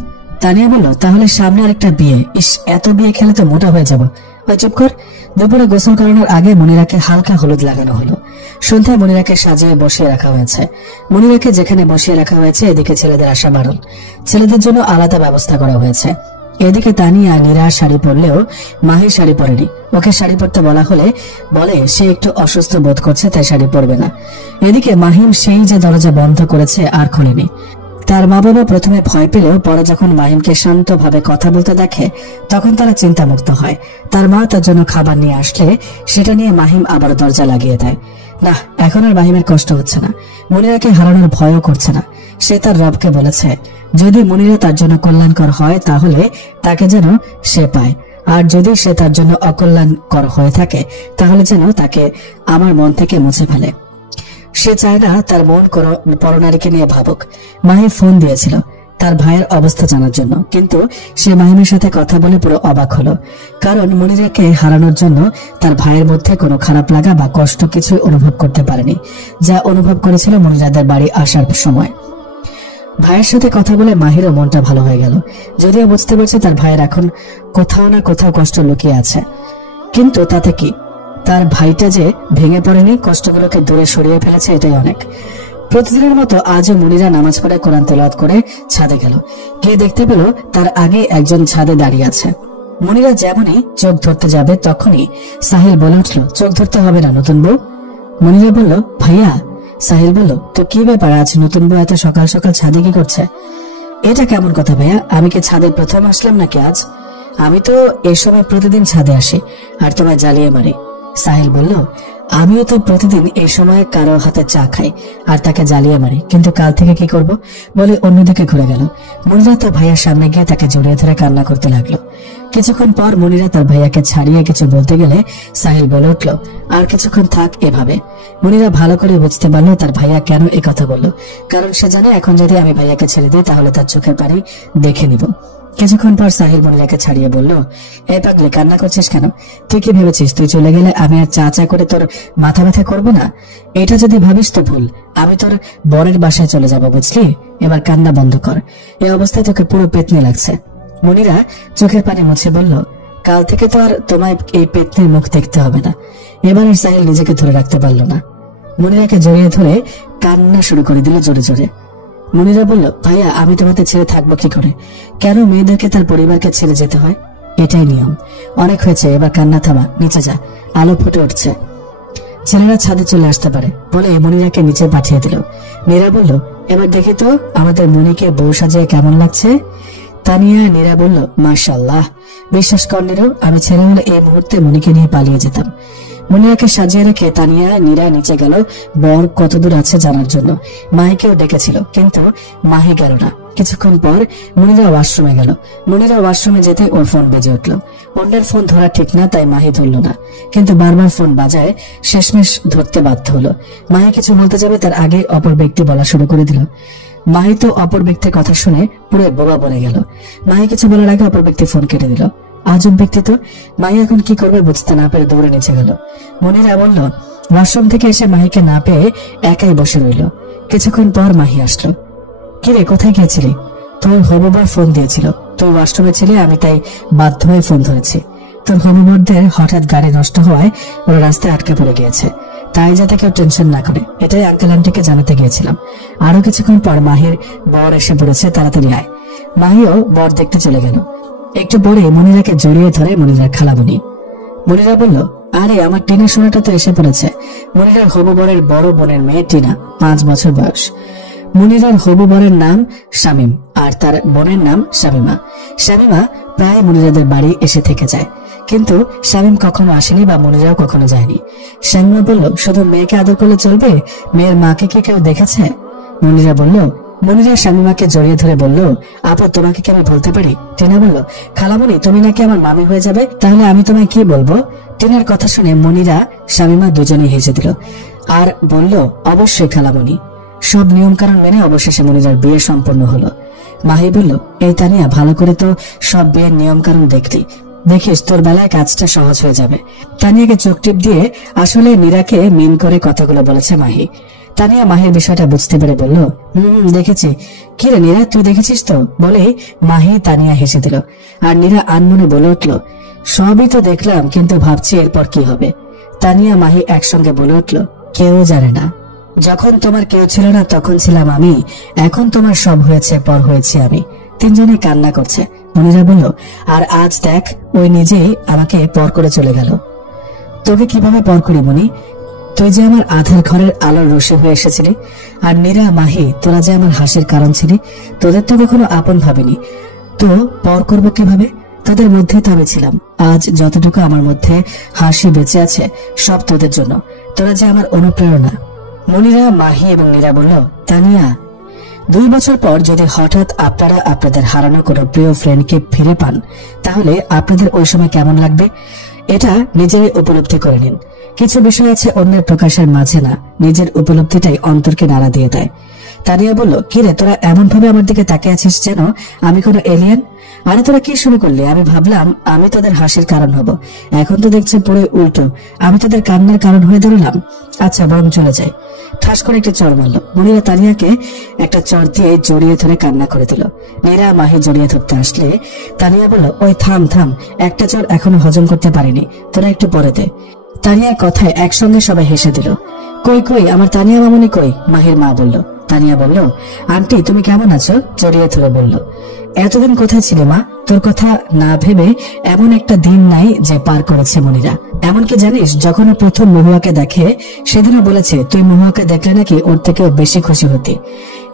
তানিয়া বলল, তাহলে সামনে আরেকটা বিয়ে। ইস, এত বিয়ে খেলে তো মোটা হয়ে যাব। ওই চুপ কর। দুপুরে গোসল করানোর আগে মনিরাকে হালকা হলুদ লাগানো হলো। সন্ধ্যায় মনিরাকে সাজিয়ে বসিয়ে রাখা হয়েছে। মনিরাকে যেখানে বসিয়ে রাখা হয়েছে এদিকে ছেলেদের আসা বারণ। ছেলেদের জন্য আলাদা ব্যবস্থা করা হয়েছে। এদিকে তানিয়া নীরা শাড়ি পরলেও মাহি শাড়ি পরেনি। ওকে শাড়ি পরতে বলা হলে বলে সে একটু অসুস্থ বোধ করছে, তাই শাড়ি পরবে না। এদিকে মাহিম সেই যে দরজা বন্ধ করেছে আর খোলেনি। তার মা বাবা প্রথমে ভয় পেলেও পরে যখন মাহিমকে শান্তভাবে কথা বলতে দেখে তখন তারা চিন্তামুক্ত হয়। তার মা তার জন্য খাবার নিয়ে আসলে সেটা নিয়ে মাহিম আবার দরজা লাগিয়ে দেয়। না, এখন আর মাহিমের কষ্ট হচ্ছে না, মনিরাকে হারানোর ভয়ও করছে না। সে তার রবকে বলেছে, যদি মনিরা তার জন্য কল্যাণকর হয় তাহলে তাকে যেন সে পায়, আর যদি সে তার জন্য অকল্যাণকর হয়ে থাকে তাহলে যেন তাকে আমার মন থেকে মুছে ফেলে। সে চায় না তার মন কোন পরনারীকে নিয়ে ভাবুক। মাহিম ফোন দিয়েছিল তার ভাইয়ের অবস্থা জানার জন্য, কিন্তু সে মাহিমের সাথে কথা বলে পুরো অবাক হলো, কারণ মনিরাকে হারানোর জন্য তার ভাইয়ের মধ্যে কোনো খারাপ লাগা বা কষ্ট কিছুই অনুভব করতে পারেনি, যা অনুভব করেছিল মনিরাদের বাড়ি আসার সময়। ভাইয়ের সাথে কথা বলে মাহিরও মনটা ভালো হয়ে গেল, যদিও বুঝতে পারছে তার ভাইয়ের এখন কোথাও না কোথাও কষ্ট লুকিয়ে আছে। কিন্তু তাতে কি, তার ভাইটা যে ভেঙে পড়েনি, কষ্টগুলোকে দূরে সরিয়ে ফেলেছে, এটাই অনেক। প্রতিদিনের মতো আজও মনিরা নামাজ পড়ে কোরআন তেলাওয়াত করে ছাদে গেল। গিয়ে দেখতে পেল তার আগে একজন ছাদে দাঁড়িয়ে আছে। মনিরা যেমনই চোখ ধরতে যাবে তখনই সাহিল বলে উঠল, চোখ ধরতে হবে না নতুন বউ। মনিরা বলল, ভাইয়া। সাহিল বলল, তো কি ব্যাপার, আজ নতুন বউ এত সকাল সকাল ছাদে কি করছে? এটা কেমন কথা ভাইয়া, আমি কি ছাদে প্রথম আসলাম নাকি আজ? আমি তো এই সময় প্রতিদিন ছাদে আসি আর তোমায় জ্বালিয়ে মারি। সাহিল বলল, আমিও তো প্রতিদিন এই সময় কারো হাতে চা খাই আর তাকে জ্বালিয়ে মারি, কিন্তু কাল থেকে কি করব বলে অন্যদিকে ঘুরে গেল। মনিরা তার ভাইয়ার সামনে গিয়ে তাকে জড়িয়ে ধরে কান্না করতে লাগলো। কিছুক্ষণ পর মনিরা তার ভাইয়াকে ছাড়িয়ে কিছু বলতে গেলে সাহিল বলে উঠল, আর কিছুক্ষণ থাক এভাবে। মনিরা ভালো করে বুঝতে পারলো তার ভাইয়া কেন এই কথা বলল, কারণ সে জানে এখন যদি আমি ভাইয়াকে ছেড়ে দিই তাহলে তার চোখের পানি দেখে নিব। কিছুক্ষণ পর সাহিল মনিরাকে ছাড়িয়ে বলল, এই পাগলি, কান্না করছিস কেন? তুই কি ভেবেছিস তুই চলে গেলে আমি আর চা চা করে তোর মাথা ব্যথা করবো না? এটা যদি ভাবিস তো ভুল। আমি তোর বরের বাসায় চলে যাব, বুঝলি? এবার কান্না বন্ধ কর, এই অবস্থায় তোকে পুরো পেতনি লাগছে। মনিরা চোখের পানি মুছে বলল, কাল থেকে তো আর তোমায় এই পেতনির মুখ দেখতে হবে না। এবার আর সাহিল নিজেকে ধরে রাখতে পারলো না, মনিরাকে জড়িয়ে ধরে কান্না শুরু করে দিল জোরে জোরে। মনিরা বলল, ভাইয়া আমি তোমাকে ছেড়ে থাকবো কি করে? কেন মেয়েদেরকে তার পরিবারকে ছেড়ে যেতে হয়? এটাই নিয়ম। অনেক হয়েছে, এবার কান্না থামা, নিচে যা, আলো ফুটে উঠছে। ছেলেরা ছাদে চলে আসতে পারে বলে মনিরাকে নিচে পাঠিয়ে দিল। নীরা বলল, এবার দেখি তো আমাদের মনিকে বউ সাজিয়ে কেমন লাগছে। তানিয়া নীরা বলল, মাশাআল্লাহ। বিশ্বাস কর নীরু, আমি ছেলে হলে এই মুহূর্তে মনিকে নিয়ে পালিয়ে যেতাম। মনিরাকে সাজিয়ে রেখে তানিয়া নীরা নিচে গেল বর কতদূর আছে জানার জন্য। মাহিকেও ডেকেছিল, কিন্তু মাহি গেল না। কিছুক্ষণ পর মনিরা ওয়াশরুমে গেল। মনিরা ওয়াশরুমে যেতে ওর ফোন বেজে উঠল। অন্যের ফোন ধরা ঠিক না, তাই মাহি ধরল না, কিন্তু বারবার ফোন বাজায় শেষমেশ ধরতে বাধ্য হলো। মাহি কিছু বলতে যাবে তার আগে অপর ব্যক্তি বলা শুরু করে দিল। মাহি তো অপর ব্যক্তির কথা শুনে পুরো বোবা বনে গেল। মাহি কিছু বলার আগে অপর ব্যক্তি ফোন কেটে দিল। আজব ব্যক্তি তো। মাহি এখন কি করবে বুঝতে না পেরে দৌড়ে নিচে গেল। মনিরা বলল, ওয়াশরুম থেকে এসে মাহিকে না পেয়ে একাই বসে রইল। কিছুক্ষণ পর মাহি আসলো। কিরে, কোথায় গিয়েছিলি? তোর হবুবার ফোন দিয়েছিল, তুই ওয়াশরুমে ছিলে, আমি তাই বাধ্য হয়ে ফোন ধরেছি। তোর হবুবরদের হঠাৎ গাড়ি নষ্ট হওয়ায় ওরা রাস্তায় আটকে পড়ে গিয়েছে, তাই যাতে কেউ টেনশন না করে, এটাই আঙ্কেল আন্টিকে জানাতে গিয়েছিলাম। আরো কিছুক্ষণ পর মাহির বর এসে পড়েছে, তাড়াতাড়ি আয়। মাহিও বর দেখতে চলে গেল। একটু পরে মনিরাকে জড়িয়ে ধরে মনিরার খালামণি। মনিরা বলল, আরে আমার টিনা সোনাটা তো এসে পড়েছে। মনিরার হবু বরের বড় বোনের মেয়ে টিনা, 5 বছর বয়স। মনিরার হবু বরের নাম শামীম আর তার বোনের নাম শামীমা। শামীমা প্রায় মনিরাদের বাড়ি এসে থেকে যায়, কিন্তু শামীম কখনো আসেনি বা মনিরাও কখনো যায়নি। শামীমা বলল, শুধু মেয়েকে আদর করলে চলবে? মেয়ের মাকে কি কেউ দেখেছে? মনিরা বলল, মনিরা শামীমাকে জড়িয়ে ধরে বলল, আপু তোমাকে কি আমি বলতে পারি? টিনা বলল, খালামণি তুমি নাকি আমার মামি হয়ে যাবে, তাহলে আমি তোমায় কি বলবো? টিনার কথা শুনে মনিরা শামীমা দুজনেই হেসে দিল আর বলল, অবশ্যই খালামণি। সব নিয়ম কানুন মেনে অবশেষে মনিরার বিয়ে সম্পন্ন হলো। মাহি বলল, এই তানিয়া, ভালো করে তো সব বিয়ের নিয়ম কানুন দেখলি, দেখিস তোর বেলায় কাজটা সহজ হয়ে যাবে। তানিয়াকে চোখ টিপ দিয়ে আসলে নীরাকে মিন করে কথাগুলো বলেছে মাহি। তানিয়া মাহির বিষয়টা বুঝতে পেরে বলল, দেখেছি। কি রে নীরা, তুই দেখেছিস তো? বলে মাহি তানিয়া হেসে দিল আর নীরা আনমনে বলে উঠল, সবই তো দেখলাম, কিন্তু ভাবছি এরপর কি হবে। তানিয়া মাহি একসঙ্গে বলে উঠল, কেউ জানে না। যখন তোমার কেউ ছিল না তখন ছিলাম আমি, এখন তোমার সব হয়েছে, পর হয়েছি আমি। তিনজনে কান্না করছে। মনিরা বলল, আর আজ দেখ, ওই নিজেই আমাকে পর করে চলে গেল। তোকে কিভাবে পর করি মনি? তুই যে আমার আধার ঘরের আলোর রোশে হয়ে এসেছিলি, আর নীরা মাহি তোরা যে আমার হাসির কারণ ছিলি, তোদের তো কখনো আপন ভাবিনি, তো পর করবো কিভাবে? তাদের মধ্যে তো আমি ছিলাম। আজ যতটুকু আমার মধ্যে হাসি বেঁচে আছে সব তোদের জন্য, তোরা যে আমার অনুপ্রেরণা। মনিরা, মাহি এবং নীরা বলল, তানিয়া, 2 বছর পর যদি হঠাৎ আপনারা আপনাদের হারানো কোনো প্রিয় ফ্রেন্ডকে ফিরে পান, তাহলে আপনাদের ওই সময় কেমন লাগবে? এটা নিজেরই উপলব্ধি করে নিন। কিছু বিষয় আছে অন্যের প্রকাশের মাঝে না, নিজের উপলব্ধিটাই অন্তরকে নাড়া দিয়ে দেয়। তানিয়া বলল, কিরে তোরা এমন ভাবে আমার দিকে তাকিয়ে আছিস যেন আমি কোনো এলিয়েন। আরে তোরা কি শুরু করলি? আমি ভাবলাম আমি তাদের হাসির কারণ হব, এখন তো দেখছি পুরো উল্টো, আমি তাদের কান্নার কারণ হয়ে দাঁড়ালাম। আচ্ছা বরং চলে যাই। ঠাস করে একটা চড় মারল। মনিরা তানিয়াকে একটা চড় দিয়ে জড়িয়ে ধরে কান্না করে দিল। নীরা মাহি জড়িয়ে ধরতে আসলে তানিয়া বলল, ওই থাম থাম, একটা চড় এখনো হজম করতে পারিনি, তোরা একটু পরে দে। তানিয়ার কথায় একসঙ্গে সবাই হেসে দিল। কই কই আমার তানিয়া মামনি কই? মাহির মা বলল। তানিয়া বলল, আন্টি তুমি কেমন আছো? জড়িয়ে ধরে বলল, এতদিন কোথায় ছিলে মা? তোর কথা না ভেবে এমন একটা দিন নাই যে পার করেছে মনিরা। এমনকি জানিস, যখন ও প্রথম মহুয়াকে দেখে সেদিনও বলেছে তুই মহুয়াকে দেখলে নাকি ওর থেকেও বেশি খুশি হতি।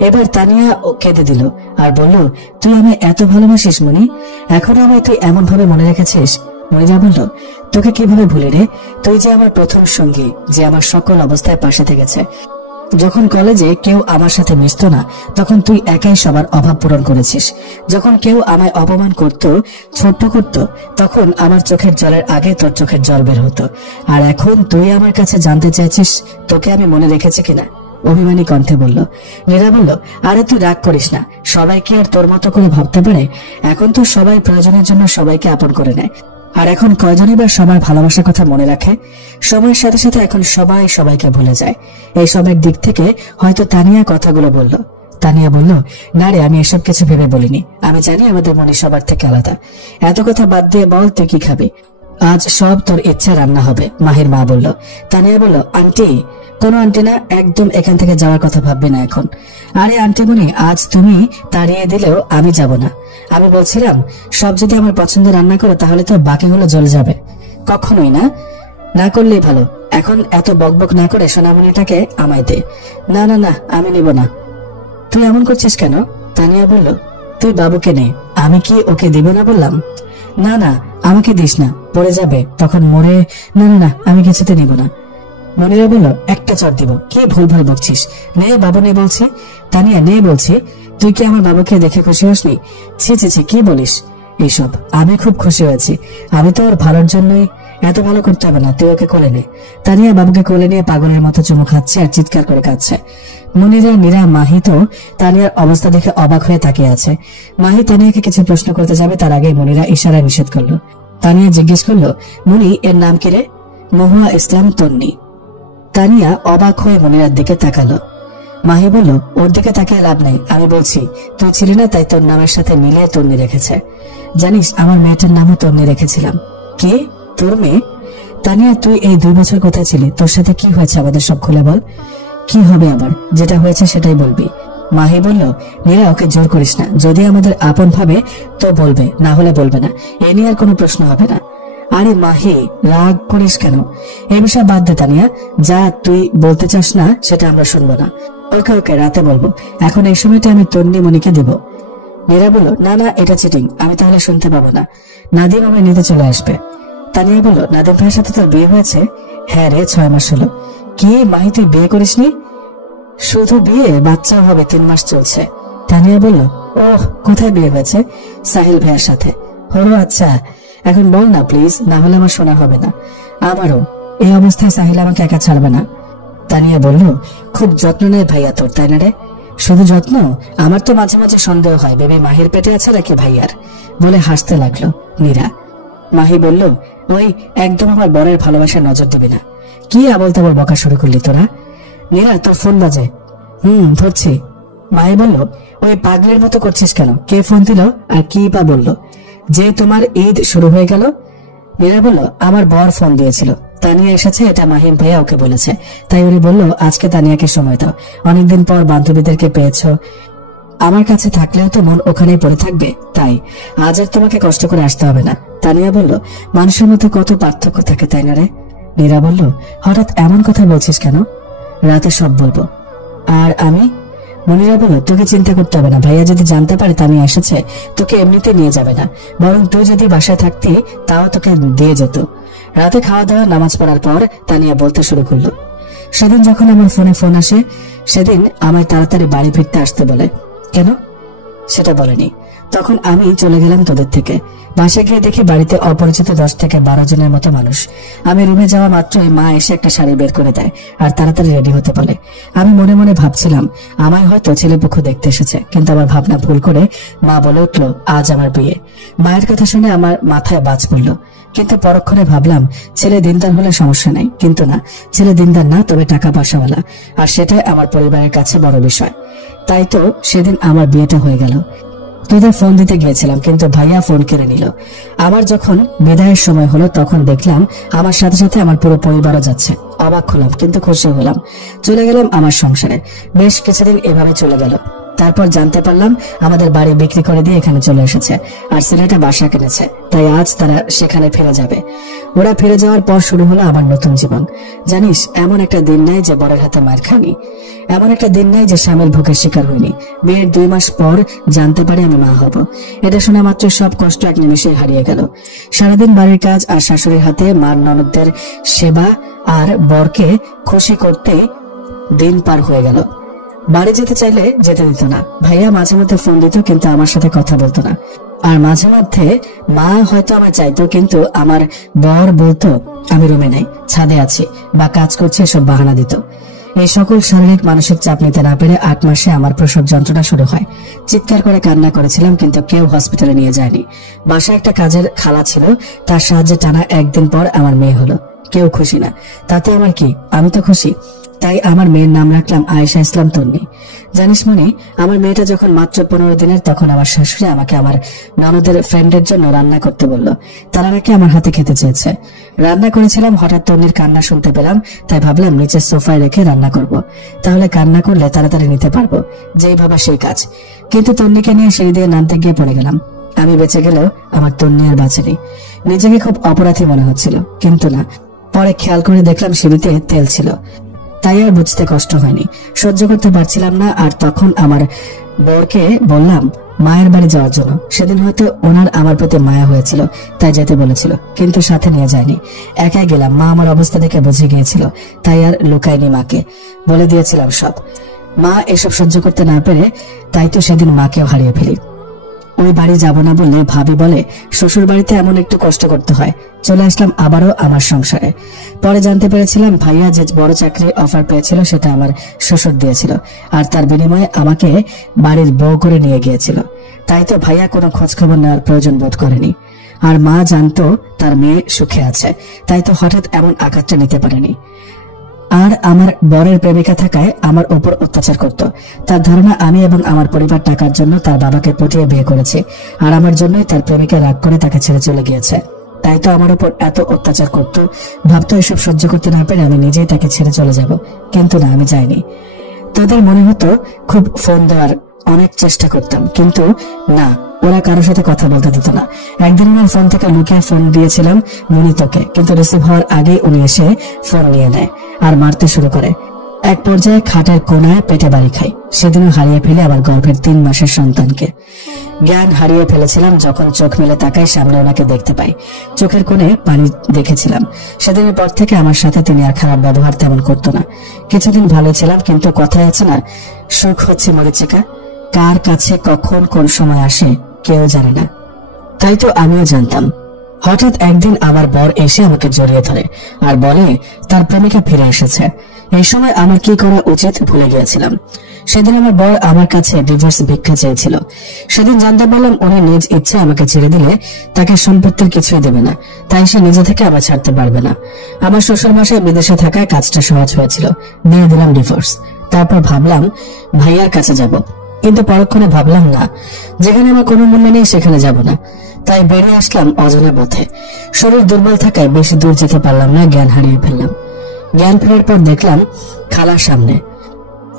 এবার তানিয়া কেঁদে দিল আর বলল, তুই আমি এত ভালোবাসিস মনি, এখনো আমায় তুই এমন ভাবে মনে রেখেছিস? মনিরা বলল, তোকে কিভাবে ভুলি রে? তুই যে আমার প্রথম সঙ্গী, যে আমার সকল অবস্থায় পাশে থেকেছে। যখন কলেজে কেউ আমার সাথে মিশত না, তখন তুই একাই সবার অভাব পূরণ করেছিস। যখন কেউ আমায় অপমান করত, ছোট্ট করত, তখন আমার চোখের জলের আগে তোর চোখের জল বের হতো। আর এখন তুই আমার কাছে জানতে চাইছিস তোকে আমি মনে রেখেছি কিনা? অভিমানী কণ্ঠে বলল। নীরা বলল, আরে তুই রাগ করিস না, সবাই কি আর তোর মতো করে ভাবতে পারে? এখন তো সবাই প্রয়োজনের জন্য সবাইকে আপন করে নেয়, আর এখন কয়জনই বা সবার ভালোবাসার কথা মনে রাখে? সময়ের সাথে সাথে এখন সবাই সবাইকে ভুলে যায়। এই সবের দিক থেকে হয়তো তানিয়া কথাগুলো বলল। তানিয়া বলল, না রে, আমি এসব কিছু ভেবে বলিনি, আমি জানি আমাদের মনে সবার থেকে আলাদা। এত কথা বাদ দিয়ে বল তুই কি খাবি? আজ সব তোর ইচ্ছা রান্না হবে, মাহির মা বলল। তানিয়া বলল, আন্টি? কোনো আন্টি না, একদম এখান থেকে যাওয়ার কথা ভাববি না এখন। আরে আন্টি মনি, আজ তুমি তাড়িয়ে দিলেও আমি যাব না। আমি বলছিলাম সব যদি আমার পছন্দ রান্না করো তাহলে তো বাকিগুলো জ্বলে যাবে। কখনোই না, না করলেই ভালো। এখন এত বকবক না করে সোনামণিটাকে আমায় দে। না না না, আমি নেব না। তুই এমন করছিস কেন? তানিয়া বলল, তুই বাবুকে নে, আমি কি ওকে দিব না বললাম? না না, আমাকে দিস না, পড়ে যাবে তখন মরে। না না না, আমি কিছুতে নিব না। মনিরা বলল, একটা চট দিব। কি ভুলভাল বকছিস? নে বাবু, নে বলছি। তানিয়া, নে বলছি। তুই কি আমার বাবুকে দেখে খুশি হসনি? ছি ছি ছি, কি বলিস এইসব? আমি খুব খুশি হয়েছি। আমি তো ওর ভালোর জন্যই। এত ভালো করতে হবে না, তুই ওকে কোলে নে। তানিয়া বাবুকে কোলে নিয়ে পাগলের মতো চুমু খাচ্ছে আর চিৎকার করে কাঁদছে। মনিরা, নীরা, মাহি তো তানিয়ার অবস্থা দেখে অবাক হয়ে তাকিয়ে আছে। মাহি তানিয়াকে কিছু প্রশ্ন করতে যাবে তার আগে মনিরা ইশারায় নিষেধ করলো। তানিয়া জিজ্ঞেস করলো, মনি, এর নাম কি রে? মহুয়া ইসলাম তন্নি। তানিয়া অবাক হয়ে মনিরার দিকে তাকালো। মাহি বলল, ওর দিকে তাকিয়ে লাভ নেই, আমি বলছি তুই ছিলি না তাই তোর নামের সাথে মিলিয়ে তন্নি রেখেছে। জানিস আমার মেয়েটার নামও তন্নি রেখেছিলাম। কে? তোর মেয়ে? তানিয়া, তুই এই 2 বছর কোথায় ছিলি? তোর সাথে কি হয়েছে আমাদের সব খুলে বল। কি হবে আবার? যেটা হয়েছে সেটাই বলবি। মাহি বলল, নীরা, ওকে জোর করিস না। যদি আমাদের আপন ভাবে তো বলবে, না হলে বলবে না। এ নিয়ে আর কোনো প্রশ্ন হবে না। আরে মাহি, রাগ করিস কেন? এ বিষয়ে বাদ দে তানিয়া। যা তুই বলতে চাস না সেটা আমরা শুনবো না। ওকে ওকে, রাতে বলবো। এখন এই সময়টা আমি তন্নি মনিকে দিব। নীরা বলল, না না, এটা চিটিং। আমি তাহলে শুনতে পাবো না। নাদিম আমায় নিতে চলে আসবে। তানিয়া বলল, নাদিম ভাইয়ের সাথে তোর বিয়ে হয়েছে? হ্যাঁ রে, 6 মাস হলো। কি মাহি, তুই বিয়ে করিসনি? শুধু বিয়ে, বাচ্চাও হবে, 3 মাস চলছে। তানিয়া বলল, ওহ, কোথায় বিয়ে হয়েছে? সাহিল ভাইয়ের সাথে। ও আচ্ছা, এখন বল না প্লিজ, না হলে আমার শোনা হবে না। আমারও। এই অবস্থায় সাহিল আমাকে একা ছাড়বে না। তানিয়া বলল, খুব যত্ন নেয় ভাইয়া তোর, তাই না রে? শুধু যত্ন? আমার তো মাঝে মাঝে সন্দেহ হয় বেবি মাহির পেটে আছে নাকি ভাইয়ার। বলে হাসতে লাগলো নীরা। মাহি বলল, ওই একদম আমার বরের ভালোবাসায় নজর দিবি না। কি আবল তাবল বকা শুরু করলি তোরা? নীরা, তোর ফোন বাজে। ধরছি। মাহি বলল, ওই পাগলের মতো করছিস কেন? কে ফোন দিল আর কি বা বললো? যে তোমার ঈদ শুরু হয়ে গেল। নীরা বলল, আমার বর ফোন দিয়েছিল, তানিয়া এসেছে, এটা মাহিম ভাইয়া ওকে বলেছে, তাই উনি বলল আজকে তানিয়াকে সময় দাও, অনেকদিন পর বান্ধবীদেরকে পেয়েছ, আমার কাছে থাকলেও তো মন ওখানেই পড়ে থাকবে, তাই আজ আর তোমাকে কষ্ট করে আসতে হবে না। তানিয়া বলল, মানুষের মধ্যে কত পার্থক্য থাকে, তাই না রে? নীরা বলল, হঠাৎ এমন কথা বলছিস কেন? রাতে সব বলবো। আর আমি? মনিরা বলল, তোকে চিন্তা করতে হবে না, ভাইয়া যদি জানতে পারে তানিয়া এসেছে তোকে এমনিতে নিয়ে যাবে না, বরং তুই যদি বাসায় থাকতি তাও তোকে দিয়ে যেত। রাতে খাওয়া দাওয়া নামাজ পড়ার পর তানিয়া বলতে শুরু করলো, সেদিন যখন আমার ফোনে ফোন আসে সেদিন আমায় তাড়াতাড়ি বাড়ি ফিরতে আসতে বলে। কেন? সেটা বলেনি। তখন আমি চলে গেলাম তোদের থেকে। বাসায় গিয়ে দেখি বাড়িতে অপরিচিত 10 থেকে 12 জনের মতো মানুষ। আমি রুমে যাওয়া মাত্রই মা এসে একটা শাড়ি বের করে দেয় আর তাড়াতাড়ি রেডি হতে বলে। আমি মনে মনে ভাবছিলাম আমায় হয়তো ছেলেপক্ষ দেখতে এসেছে, কিন্তু আমার ভাবনা ভুল করে মা বলে উঠল, আজ আমার বিয়ে। মায়ের কথা শুনে আমার মাথায় বাজ পড়ল, কিন্তু পরক্ষণে ভাবলাম ছেলে দিনদার হলে সমস্যা নাই, কিন্তু না, ছেলে দিনদার না, তবে টাকা পয়সাওয়ালা, আর সেটাই আমার পরিবারের কাছে বড় বিষয়। তাই তো সেদিন আমার বিয়েটা হয়ে গেল। তোদের ফোন দিতে গিয়েছিলাম, কিন্তু ভাইয়া ফোন কেড়ে নিল। আবার যখন বিদায়ের সময় হলো তখন দেখলাম আমার সাথে সাথে আমার পুরো পরিবারও যাচ্ছে। অবাক হলাম, কিন্তু খুশি হলাম। চলে গেলাম আমার সংসারে। বেশ কিছুদিন এভাবে চলে গেল। তারপর জানতে পারলাম আমাদের বাড়ি বিক্রি করে দিয়ে এখানে চলে এসেছে, আর ছেলেটা বাসা কিনেছে, তাই আজ তারা সেখানে ফিরে যাবে। ওরা ফিরে যাওয়ার পর শুরু হলো আমার নতুন জীবন। জানিস, এমন একটা দিন নাই যে বরের হাতে মার খাইনি, এমন একটা দিন নাই যে স্বামীর ভোগের শিকার হইনি। বিয়ের 2 মাস পর জানতে পারি আমি মা হব। এটা শোনা মাত্র সব কষ্ট এক নিমেষে হারিয়ে গেল। সারাদিন বাড়ির কাজ আর শাশুড়ির হাতে মার ননদদের সেবা আর বরকে খুশি করতে দিন পার হয়ে গেল। বাড়ি যেতে চাইলে যেতে দিত না। ভাইয়া মাঝে মধ্যে ফোন দিত, কিন্তু আমার সাথে কথা বলতো না। আর মাঝে মধ্যে মা হয়তো আমার চাইতো, কিন্তু আমার বর বলতো আমি রুমে নাই, ছাদে আছি বা কাজ করছি, এসব বাহানা দিত। এই সকল শারীরিক মানসিক চাপ নিতে না পেরে 8 মাসে আমার প্রসব যন্ত্রণা শুরু হয়। চিৎকার করে কান্না করেছিলাম, কিন্তু কেউ হসপিটালে নিয়ে যায়নি। বাসায় একটা কাজের খালা ছিল, তার সাহায্যে টানা 1 দিন পর আমার মেয়ে হলো। কেউ খুশি না, তাতে আমার কি? আমি তো খুশি। তাই আমার মেয়ের নাম রাখলাম আয়েশা ইসলাম তন্নি। জানিস মনি, আমার মেয়েটা যখন মাত্র 15 দিনের, তখন আমার শাশুড়ি আমাকে আমার ননদের ফ্রেন্ডের জন্য রান্না করতে বলল। তারা নাকি আমার হাতে খেতে চেয়েছে। রান্না করেছিলাম, হঠাৎ তন্নির কান্না শুনতে পেলাম, তাই ভাবলাম নিচের সোফায় রেখে রান্না করব, তাহলে কান্না করলে তাড়াতাড়ি নিতে পারবো। যেই ভাবা সেই কাজ। কিন্তু তন্নিকে নিয়ে সিঁড়ি দিয়ে নামতে গিয়ে পড়ে গেলাম। আমি বেঁচে গেলেও আমার তন্নি আর বাঁচেনি। নিজেকে খুব অপরাধী মনে হচ্ছিল, কিন্তু না। পরে খেয়াল করে দেখলাম সিঁড়িতে তেল ছিল, তাই আর বুঝতে কষ্ট হয়নি। সহ্য করতে পারছিলাম না। আর তখন আমার বরকে বললাম মায়ের বাড়ি যাওয়ার জন্য। সেদিন হয়তো ওনার আমার প্রতি মায়া হয়েছিল, তাই যেতে বলেছিল, কিন্তু সাথে নিয়ে যায়নি। একাই গেলাম। মা আমার অবস্থা দেখে বুঝে গিয়েছিল, তাই আর লুকায়নি। মাকে বলে দিয়েছিলাম সব। মা এসব সহ্য করতে না পেরে তাই তো সেদিন মাকেও হারিয়ে ফেলি। ওই বাড়ি যাব না বললে ভাবি বলে শ্বশুর বাড়িতে এমন একটু কষ্ট করতে হয়। চলে আসলাম আবারও আমার সংসারে। পরে জানতে পেরেছিলাম ভাইয়া যে বড় চাকরির অফার পেয়েছিল সেটা আমার শ্বশুর দিয়েছিল, আর তার বিনিময়ে আমাকে বাড়ির বউ করে নিয়ে গিয়েছিল। তাই তো ভাইয়া কোনো খোঁজ খবর নেওয়ার প্রয়োজন বোধ করেনি। আর মা জানতো তার মেয়ে সুখে আছে, তাই তো হঠাৎ এমন আঘাতটা নিতে পারেনি। আর আমার বরের প্রেমিকা থাকায় আমার ওপর অত্যাচার করত। তার ধারণা আমি এবং আমার পরিবার টাকার জন্য তার বাবাকে পটিয়ে বিয়ে করেছি, আর আমার জন্যই তার প্রেমিকা রাগ করে তাকে ছেড়ে চলে গিয়েছে। তাই তো আমার উপর এত অত্যাচার করত। ভাবতো এসব সহ্য করতে না পেরে আমি নিজেই তাকে ছেড়ে চলে যাব, কিন্তু না, আমি যাইনি। তোদের মনে হতো খুব ফোন দেওয়ার অনেক চেষ্টা করতাম, কিন্তু না, ওরা কারোর সাথে কথা বলতে দিত না। একদিন আমার ফোন থেকে লুকিয়ে ফোন দিয়েছিলাম মনিতকে, কিন্তু রিসিভ হওয়ার আগেই উনি এসে ফোন নিয়ে নেয় আর মারতে শুরু করে। এক পর্যায়ে খাটের কোনায় পেটে বাড়ি খাই। সেদিনও হারিয়ে ফেলে আমার গর্ভের 3 মাসের সন্তানকে। জ্ঞান হারিয়ে ফেলেছিলাম যখন চোখ মেলে তাকায় সামনে ওনাকে দেখতে পাই। চোখের কোণে পানি দেখেছিলাম। সেদিনের পর থেকে আমার সাথে তিনি আর খারাপ ব্যবহার তেমন করতো না। কিছুদিন ভালো ছিলাম, কিন্তু কথায় আছে না, সুখ হচ্ছে মরিচিকা, কার কাছে কখন কোন সময় আসে কেউ জানে না। তাই তো আমিও জানতাম। হঠাৎ একদিন আমার বর এসে আমাকে জড়িয়ে ধরে আর বলে তার প্রেমিকা ফিরে এসেছে। এই সময় আমার কি করা উচিত ভুলে গিয়েছিলাম। সেদিন আমার বর আমার কাছে ডিভোর্স ভিক্ষা চেয়েছিল। সেদিন জানতে পারলাম উনি নিজ ইচ্ছে আমাকে ছেড়ে দিলে তাকে সম্পত্তির কিছুই দেবে না, তাই সে নিজে থেকে আবার ছাড়তে পারবে না। আমার শ্বশুর বাসায় বিদেশে থাকায় কাজটা সহজ হয়েছিল, দিয়ে দিলাম ডিভোর্স। তারপর ভাবলাম ভাইয়ার কাছে যাব, কিন্তু পরক্ষণে ভাবলাম না, যেখানে আমার কোনো মূল্য নেই সেখানে যাব না। তাই বেরিয়ে আসলাম অজানা পথে। শরীর দুর্বল থাকায় বেশি দূর যেতে পারলাম না, জ্ঞান হারিয়ে ফেললাম। জ্ঞান ফেরার পর দেখলাম খালার সামনে।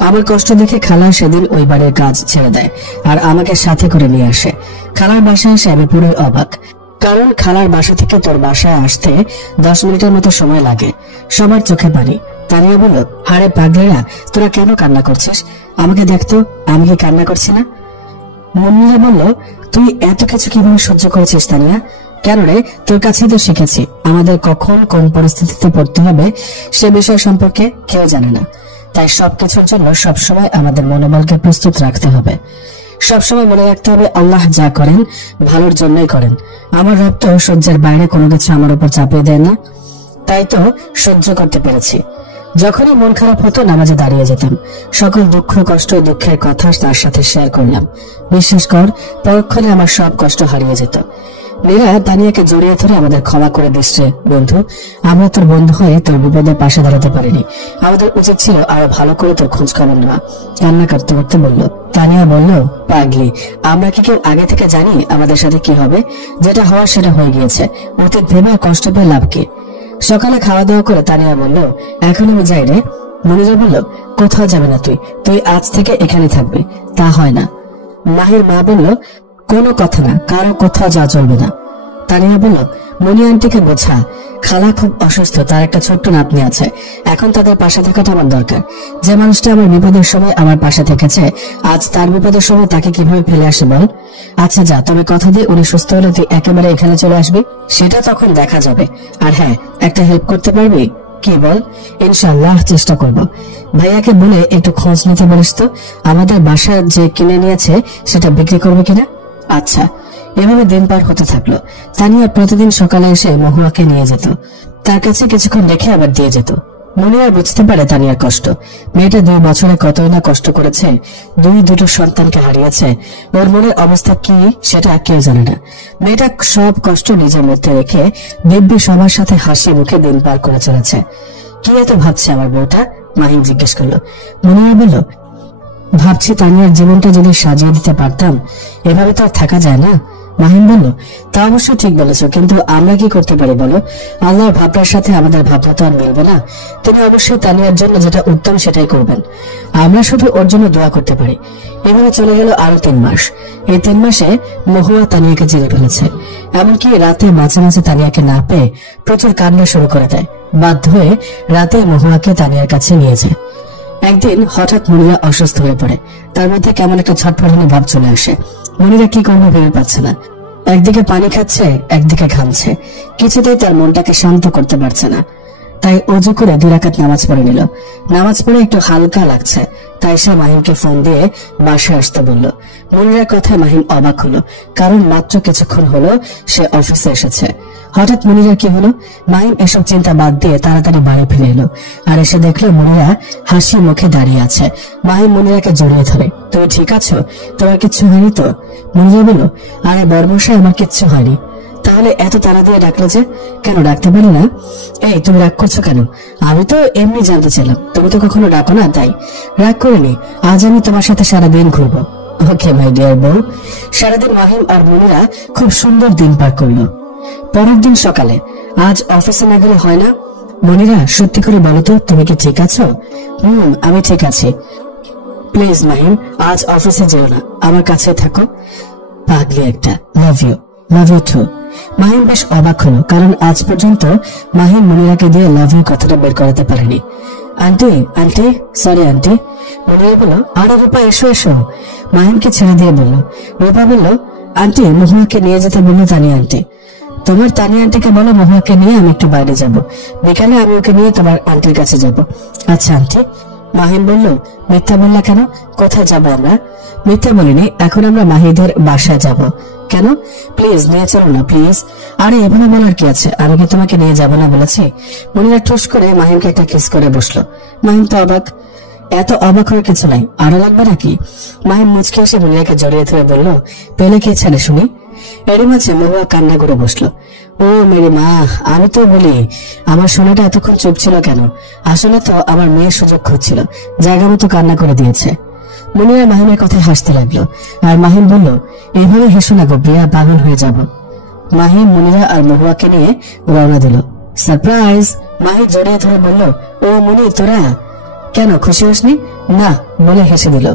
আমার কষ্ট দেখে খালা সেদিন ওই বাড়ির কাজ ছেড়ে দেয় আর আমাকে সাথে করে নিয়ে আসে। খালার বাসায় এসে আমি পুরোই অবাক, কারণ খালার বাসা থেকে তোর বাসায় আসতে 10 মিনিটের মতো সময় লাগে। সবার চোখে পানি। তানিয়া বলল, আরে পাগলেরা, তোরা কেন কান্না করছিস? আমাকে দেখতো, আমি কি কান্না করছি না? মুন্নিরা বলল, তুই এত কিছু কিভাবে সহ্য করেছিস তানিয়া? কেন রে, তোর কাছেই তো শিখেছি আমাদের কখন কোন পরিস্থিতিতে পড়তে হবে সে বিষয় সম্পর্কে কেউ জানে না। তাই সবকিছুর জন্য সবসময় আমাদের মনোবলকে প্রস্তুত রাখতে হবে। সবসময় মনে রাখতে হবে আল্লাহ যা করেন ভালোর জন্যই করেন। আমার রব তো সহ্যের বাইরে কোনো কিছু আমার উপর চাপিয়ে দেয় না, তাই তো সহ্য করতে পেরেছি। যখনই মন খারাপ হতো নামাজে দাঁড়িয়ে যেতাম। সকল দুঃখ কষ্ট দুঃখের কথা তার সাথে শেয়ার করলাম। বিশ্বাস কর, পরক্ষণে আমার সব কষ্ট হারিয়ে যেত। মীরা তানিয়াকে জড়িয়ে ধরে আমাদের ক্ষমা করে দিচ্ছে বন্ধু, আমরা তোর বন্ধু হয়ে তোর বিপদের পাশে দাঁড়াতে পারিনি। আমাদের উচিত ছিল আরো ভালো করে তোর খোঁজ খবর নেওয়া। কান্না করতে করতে বলল। তানিয়া বলল, পাগলি, আমরা কি কেউ আগে থেকে জানি আমাদের সাথে কি হবে? যেটা হওয়ার সেটা হয়ে গিয়েছে, অতীত ভেবে কষ্ট পেয়ে লাভ কি? সকালে খাওয়া দাওয়া করে তানিয়া বলল, এখন আমি যাই রে। মনিরা বলল, কোথাও যাবে না তুই, তুই আজ থেকে এখানে থাকবি। তা হয় না। মাহির মা বলল, কোনো কথা না, কারো কোথাও যাওয়া চলবে না। তানিয়া বলল, মনি আন্টিকে বোঝা, খালা খুব অসুস্থ, তার একটা ছোট্ট নাতনি আছে, এখন তাদের পাশে থাকাটা আমার দরকার। যে মানুষটা আমার বিপদের সময় আমার পাশে থেকেছে, আজ তার বিপদের সময় তাকে কিভাবে ফেলে আসে বল? আচ্ছা যা, তবে কথা দিয়ে উনি সুস্থ হলে তুই একেবারে এখানে চলে আসবি, সেটা তখন দেখা যাবে। আর হ্যাঁ, একটা হেল্প করতে পারবি? কি বল? ইনশাআল্লাহ চেষ্টা করব। ভাইয়াকে বলে একটু খোঁজ নিতে বলিস তো, আমাদের বাসা যে কিনে নিয়েছে সেটা বিক্রি করবে কিনা। আচ্ছা। এভাবে দিন পার হতে থাকলো। তানিয়া প্রতিদিন সকালে এসে মহুয়াকে নিয়ে যেত, তার কাছে কিছুক্ষণ রেখে আবার দিয়ে যেত। মনিয়া বুঝতে পারে তানিয়ার কষ্ট। মেয়েটা 2 বছরে কতই না কষ্ট করেছে, দুটো সন্তানকে হারিয়েছে। ওর মনের অবস্থা কি সেটা কেউ জানে না। মেয়েটা সব কষ্ট নিজের মধ্যে রেখে দিব্যি সবার সাথে হাসি মুখে দিন পার করে চলেছে। কি এত ভাবছে আমার বউটা? মাহিম জিজ্ঞেস করলো। মনিরা বলল, ভাবছি তানিয়ার জীবনটা যদি সাজিয়ে দিতে পারতাম। এভাবে তো আর থাকা যায় না। মাহিম বলল, তা অবশ্য ঠিক বলেছ, কিন্তু আমরা কি করতে পারি বলো? আল্লাহর ভাবনার সাথে আমাদের ভাবনা তো আর মিলবে না। তিনি অবশ্যই তানিয়ার জন্য যেটা উত্তম সেটাই করবেন। আমরা শুধু ওর জন্য দোয়া করতে পারি। এভাবে চলে গেল আরো 3 মাস। এই 3 মাসে মহুয়া তানিয়াকে জেনে ফেলেছে। এমনকি রাতে মাঝে মাঝে তানিয়াকে না পেয়ে প্রচুর কান্না শুরু করে দেয়। বাধ্য হয়ে রাতে মহুয়াকে তানিয়ার কাছে নিয়ে যায়। একদিন হঠাৎ মনিরা অসুস্থ হয়ে পড়ে। তার মধ্যে কেমন একটা ছটফটানি ভাব চলে আসে। মনিরা কি করবে ভেবে পাচ্ছে না। একদিকে পানি খাচ্ছে, একদিকে ঘামছে। কিছুতেই তার মনটাকে শান্ত করতে পারছে না। তাই অজু করে 2 রাকাত নামাজ পড়ে নিল। নামাজ পড়ে একটু হালকা লাগছে, তাই সে মাহিমকে ফোন দিয়ে বাসায় আসতে বলল। মনিরার কথায় মাহিম অবাক হলো, কারণ মাত্র কিছুক্ষণ হলো সে অফিসে এসেছে। হঠাৎ মনিরার কি হলো? মাহিম এসব চিন্তা বাদ দিয়ে তাড়াতাড়ি বাড়ি ফিরে এলো। আর এসে দেখলো মনিরা হাসি মুখে দাঁড়িয়ে আছে। মাহিম মনিরাকে জড়িয়ে ধরে, তুমি ঠিক আছো? তোমার কিচ্ছু হয়নি তো? মনিরা বলল, আরে বর্মশাই, আমার কিচ্ছু হয়নি। তাহলে এত তাড়া দিয়ে ডাকলে যে? কেন ডাকতে পারি না? এই, তুমি রাগ করছো কেন? আমি তো এমনি জানতে চাইলাম, তুমি তো কখনো ডাকো না, তাই। রাগ করিনি, আজ আমি তোমার সাথে সারাদিন ঘুরবো। ওকে মাই ডিয়ার বউ। সারাদিন মাহিম আর মনিরা খুব সুন্দর দিন পার করলো। পরের দিন সকালে, আজ অফিসে না গেলে হয় না? মনিরা, সত্যি করে বলো তো, তুমি কি ঠিক আছো? আমি ঠিক আছি। প্লিজ মাহিম, আজ অফিসে যেও না, আমার কাছে থাকো। পাগলি একটা। Love you. Love you too. Mahim বেশ অবাক হলো, কারণ আজ পর্যন্ত মাহিম মনিরাকে দিয়ে লাভ ইউ কথাটা বের করাতে পারেনি। Aunty, aunty, sorry aunty. Monira বলল, আরে রূপা, এসো এসো। মাহিমকে ছেড়ে দিয়ে বলল। রূপা বলল, আন্টি, মহুয়াকে নিয়ে যেতে বললো তানিয়া আন্টি। তোমার তানিয়া আন্টিকে বলো মহুয়াকে নিয়ে আমি একটু বাইরে যাব। বিকালে আমি ওকে নিয়ে তোমার আন্টির কাছে যাব। আচ্ছা আন্টি। মাহিম বলল, মিথ্যা বললা কেন? কোথায় যাব আমরা? মিথ্যা বলিনি, এখন আমরা মাহিদের বাসায় যাব। কেন? প্লিজ নিয়ে চলো না, প্লিজ। আরে এভাবে বলার কি আছে? আমি কি তোমাকে নিয়ে যাব না বলেছি? মনিরা ঠুস করে মাহিমকে একটা কিস করে বসলো। মাহিম তো অবাক। এত অবাক হওয়ার কিছু নাই, আরো লাগবে নাকি? মাহিম মুচকে এসে মনিরাকে জড়িয়ে ধরে বলল, পেলে কে ছেড়ে শুনি? এরই মাঝে মহুয়া কান্না করে বসলো। ও মেরি মা, আমি তো বলি আমার সোনাটা এতক্ষণ চুপ ছিল কেন? আসলে তো আমার মেয়ের সুযোগ খুঁজছিল, জায়গা মতো কান্না করে দিয়েছে। মনিরা মাহিমের কথায় হাসতে লাগলো। আর মাহিম বলল, এইভাবে হেসো না গো প্রিয়া, পাগল হয়ে যাব। মাহিম মনিরা আর মহুয়াকে নিয়ে রওনা দিল। সারপ্রাইজ! মাহি জড়িয়ে ধরে বলল, ও মনি, তোরা কেন খুশি হসনি? না বলে হেসে দিল।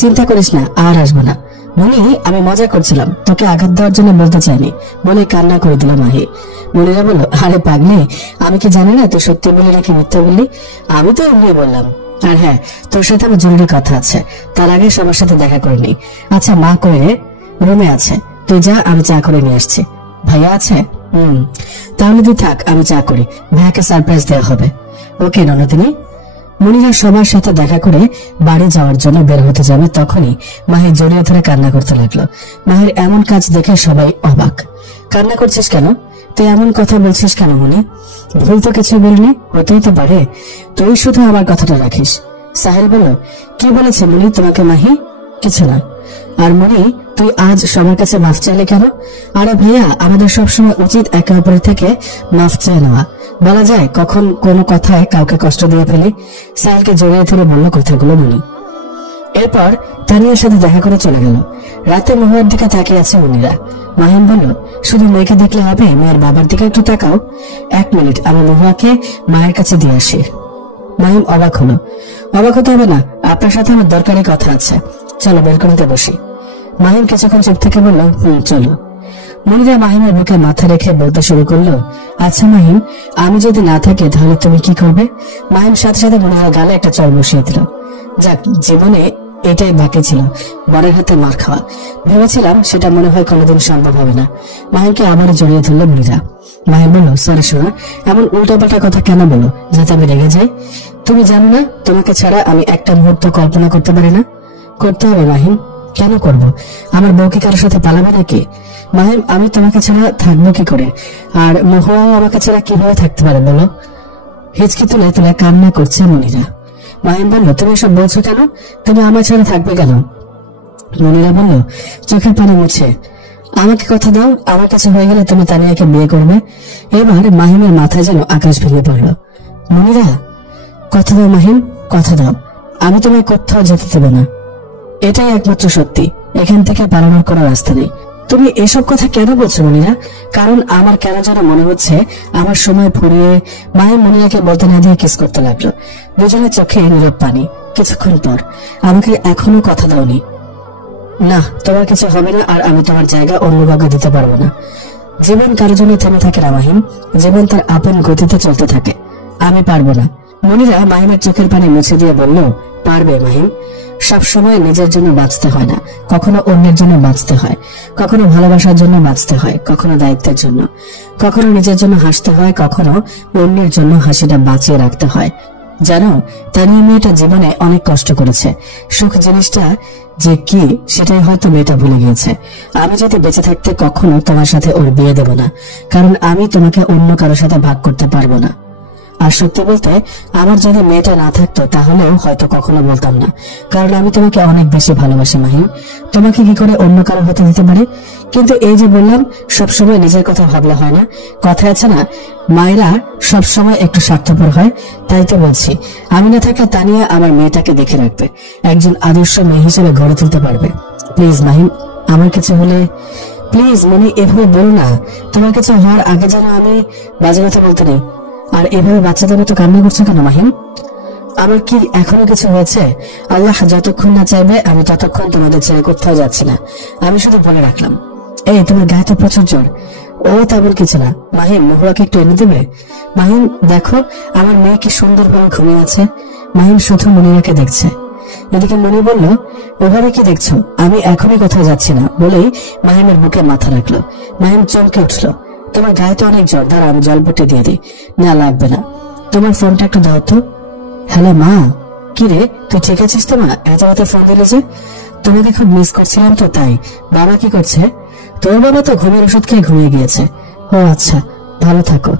চিন্তা করিস না, আর আসবো না। মনি, আমি মজা করছিলাম, তোকে আঘাত দেওয়ার জন্য বলতে চাইনি বলে কান্না করে দিল মাহি। মনিরা বলল, আরে পাগলি, আমি কি জানি না তুই সত্যি বলি নাকি মিথ্যা বললি? আমি তো এমনি বললাম। আর হ্যাঁ, তোর সাথে আমার জরুরি কথা আছে, তার আগে সবার সাথে দেখা করে নি। আচ্ছা, মা কই রে? রুমে আছে, তুই যা, আমি চা করে নিয়ে আসছি। ভাইয়া আছে? তাহলে তুই থাক, আমি চা করি, ভাইয়াকে সারপ্রাইজ দেওয়া হবে। ওকে ননদিনী। মনিরা সবার সাথে দেখা করে বাড়ি যাওয়ার জন্য বের হতে যাবে, তখনই মাহি জড়িয়ে ধরে কান্না করতে লাগলো। মাহির এমন কাজ দেখে সবাই অবাক। কান্না করছিস কেন? তুই এমন কথা বলছিস কেন মনি? ভুল তো কিছু বলিনি, হতেই তো পারে, তুই শুধু আমার কথাটা রাখিস। সাহেল বলল, কি বলেছে মনি তোমাকে মাহি? কিছু না। আর মনি, তুই আজ সবার কাছে মাফ চাইলে কেন? আরে ভাইয়া, আমাদের সবসময় উচিত একে অপরের থেকে মাফ চেয়ে নেওয়া। বলা যায় কখন কোনো কথায় কাউকে কষ্ট দিয়ে ফেলি। সাহেলকে জড়িয়ে ধরে বলল কথাগুলো মনি। এরপর তানিয়ার সাথে দেখা করে চলে গেল। রাতে মহুয়ার দিকে তাকিয়ে আছে মনিরা। মাহিম বলল, শুধু মেয়েকে দেখলে হবে, মেয়ের বাবার দিকে একটু তাকাও। 1 মিনিট, আমি মহুয়াকে মায়ের কাছে দিয়ে আসি। মাহিম অবাক হলো। অবাক হতে হবে না, আপনার সাথে আমার দরকারি কথা আছে, চলো বেলকনিতে বসি। মাহিম কিছুক্ষণ চুপ থেকে বলল, চলো। মনিরা মাহিমের বুকে মাথা রেখে বলতে শুরু করলো, আচ্ছা মাহিম, আমি যদি না থাকি তাহলে তুমি কি করবে? মাহিম সাথে সাথে মনিরার গালে একটা চড় বসিয়ে দিল। যাক, জীবনে এটাই বাকি ছিল, বরের হাতে মার খাওয়া। ভেবেছিলাম সেটা মনে হয় কোনোদিন সম্ভব হবে না। মাহিমকে আবারও জড়িয়ে ধরলো মনিরা। মাহিম বলল, সরি সোনা, এমন উল্টাপাল্টা কথা কেন বলো যাতে আমি রেগে যাই? তুমি জানো না, তোমাকে ছাড়া আমি একটা মুহূর্ত কল্পনা করতে পারি না। করতে হবে মাহিম। কেন করব? আমার বউ কি কারোর সাথে পালাবে নাকি? মাহিম, আমি তোমাকে ছাড়া থাকবো কি করে? আর মহুয়াও আমাকে ছাড়া কিভাবে থাকতে পারে বলো? হিচকি তুলে তুলে কান্না করছে মনিরা। মাহিম বলল, তুমি এসব বলছো কেন? তুমি আমার ছাড়া থাকবে কেন? মনিরা বলল, চোখের পানি মুছে, আমাকে কথা দাও, আমার কাছে হয়ে গেলে তুমি তানিয়াকে বিয়ে করবে। এবার মাহিমের মাথায় যেন আকাশ ভেঙে পড়ল। মনিরা, কথা দাও মাহিম, কথা দাও, আমি তোমায় কোথাও যেতে দেব না। এটাই একমাত্র সত্যি, এখান থেকে পালানোর কোনো রাস্তা নেই। তুমি এসব কথা কেন বলছো মনিরা? কারণ আমার কেন যেন মনে হচ্ছে আমার সময় ফুরিয়ে। মায়ের মনিরাকে বলতে না দিয়ে কিস করতে লাগলো। দুজনের চোখে নীরব পানি। কিছুক্ষণ পর, আমাকে এখনো কথা দাওনি? না, তোমার কিছু হবে না, আর আমি তোমার জায়গা অন্য কাউকে দিতে পারবো না। জীবন কারোর জন্য থেমে থাকে না মাহিম, জীবন তার আপন গতিতে চলতে থাকে। আমি পারবো না। মনিরা মাহিমের চোখের পানি মুছে দিয়ে বলল, পারবে মাহিম। সব সময় নিজের জন্য বাঁচতে হয় না, কখনো অন্যের জন্য বাঁচতে হয়, কখনো ভালোবাসার জন্য বাঁচতে হয়, কখনো দায়িত্বের জন্য, কখনো নিজের জন্য হাসতে হয়, কখনো অন্যের জন্য হাসিটা বাঁচিয়ে রাখতে হয়। জানো, তানিয়া মেয়েটা জীবনে অনেক কষ্ট করেছে। সুখ জিনিসটা যে কি সেটাই হয়তো মেয়েটা ভুলে গিয়েছে। আমি যদি বেঁচে থাকতে কখনো তোমার সাথে ওর বিয়ে দেব না, কারণ আমি তোমাকে অন্য কারোর সাথে ভাগ করতে পারবো না। আর সত্যি বলতে, আমার যদি মেয়েটা না থাকতো তাহলেও হয়তো কখনো বলতাম না, কারণ আমি তোমাকে অনেক বেশি ভালোবাসি মাহিম। তোমাকে কি করে অন্য কারো হতে দিতে পারি? কিন্তু এই যে বললাম, সবসময় নিজের কথা ভাবলে হয় না। কথা আছে না, মায়েরা সবসময় একটু স্বার্থপর হয়। তাই তো বলছি, আমি না থাকলে তানিয়া আমার মেয়েটাকে দেখে রাখবে, একজন আদর্শ মেয়ে হিসেবে গড়ে তুলতে পারবে। প্লিজ মাহিম, আমার কিছু হলে। প্লিজ মনি, এভাবে বলো না। তোমার কিছু হওয়ার আগে যেন আমি বাজে কথা বলতে নেই। আর এভাবে বাচ্চাদের মতো কান্না করছো কেন মাহিম? আমার কি এখনো কিছু হয়েছে? আল্লাহ যতক্ষণ না চাইবে আমি ততক্ষণ তোমাদের ছেড়ে কোথাও যাচ্ছি না। আমি শুধু বলে রাখলাম। এই, তোমার গায়ে তো প্রচুর জ্বর। ও তেমন কিছু না। মাহিম, মহুয়াকে একটু এনে দেবে? মাহিম, দেখো আমার মেয়ে কি সুন্দরভাবে ঘুমিয়ে আছে। মাহিম শুধু মনিরাকে দেখছে। এদিকে মনি বলল, ওভাবে কি দেখছো? আমি এখনই কোথাও যাচ্ছি না বলেই মাহিমের বুকে মাথা রাখলো। মাহিম চমকে উঠলো। তোমার গায়ে তো অনেক জ্বর, দাঁড়া আমি জল পটে দিয়ে দিই। না লাগবে না, তোমার ফোনটা একটু দাও তো। হ্যালো মা। কি রে, তুই ঠিক আছিস তো মা? এত রাতে ফোন দিলে যে? তোমাকে খুব মিস করছিলাম তো তাই। বাবা কি করছে? তোর বাবা তো ঘুমের ওষুধ খেয়ে ঘুমিয়ে গিয়েছে। ও আচ্ছা, ভালো থাকো।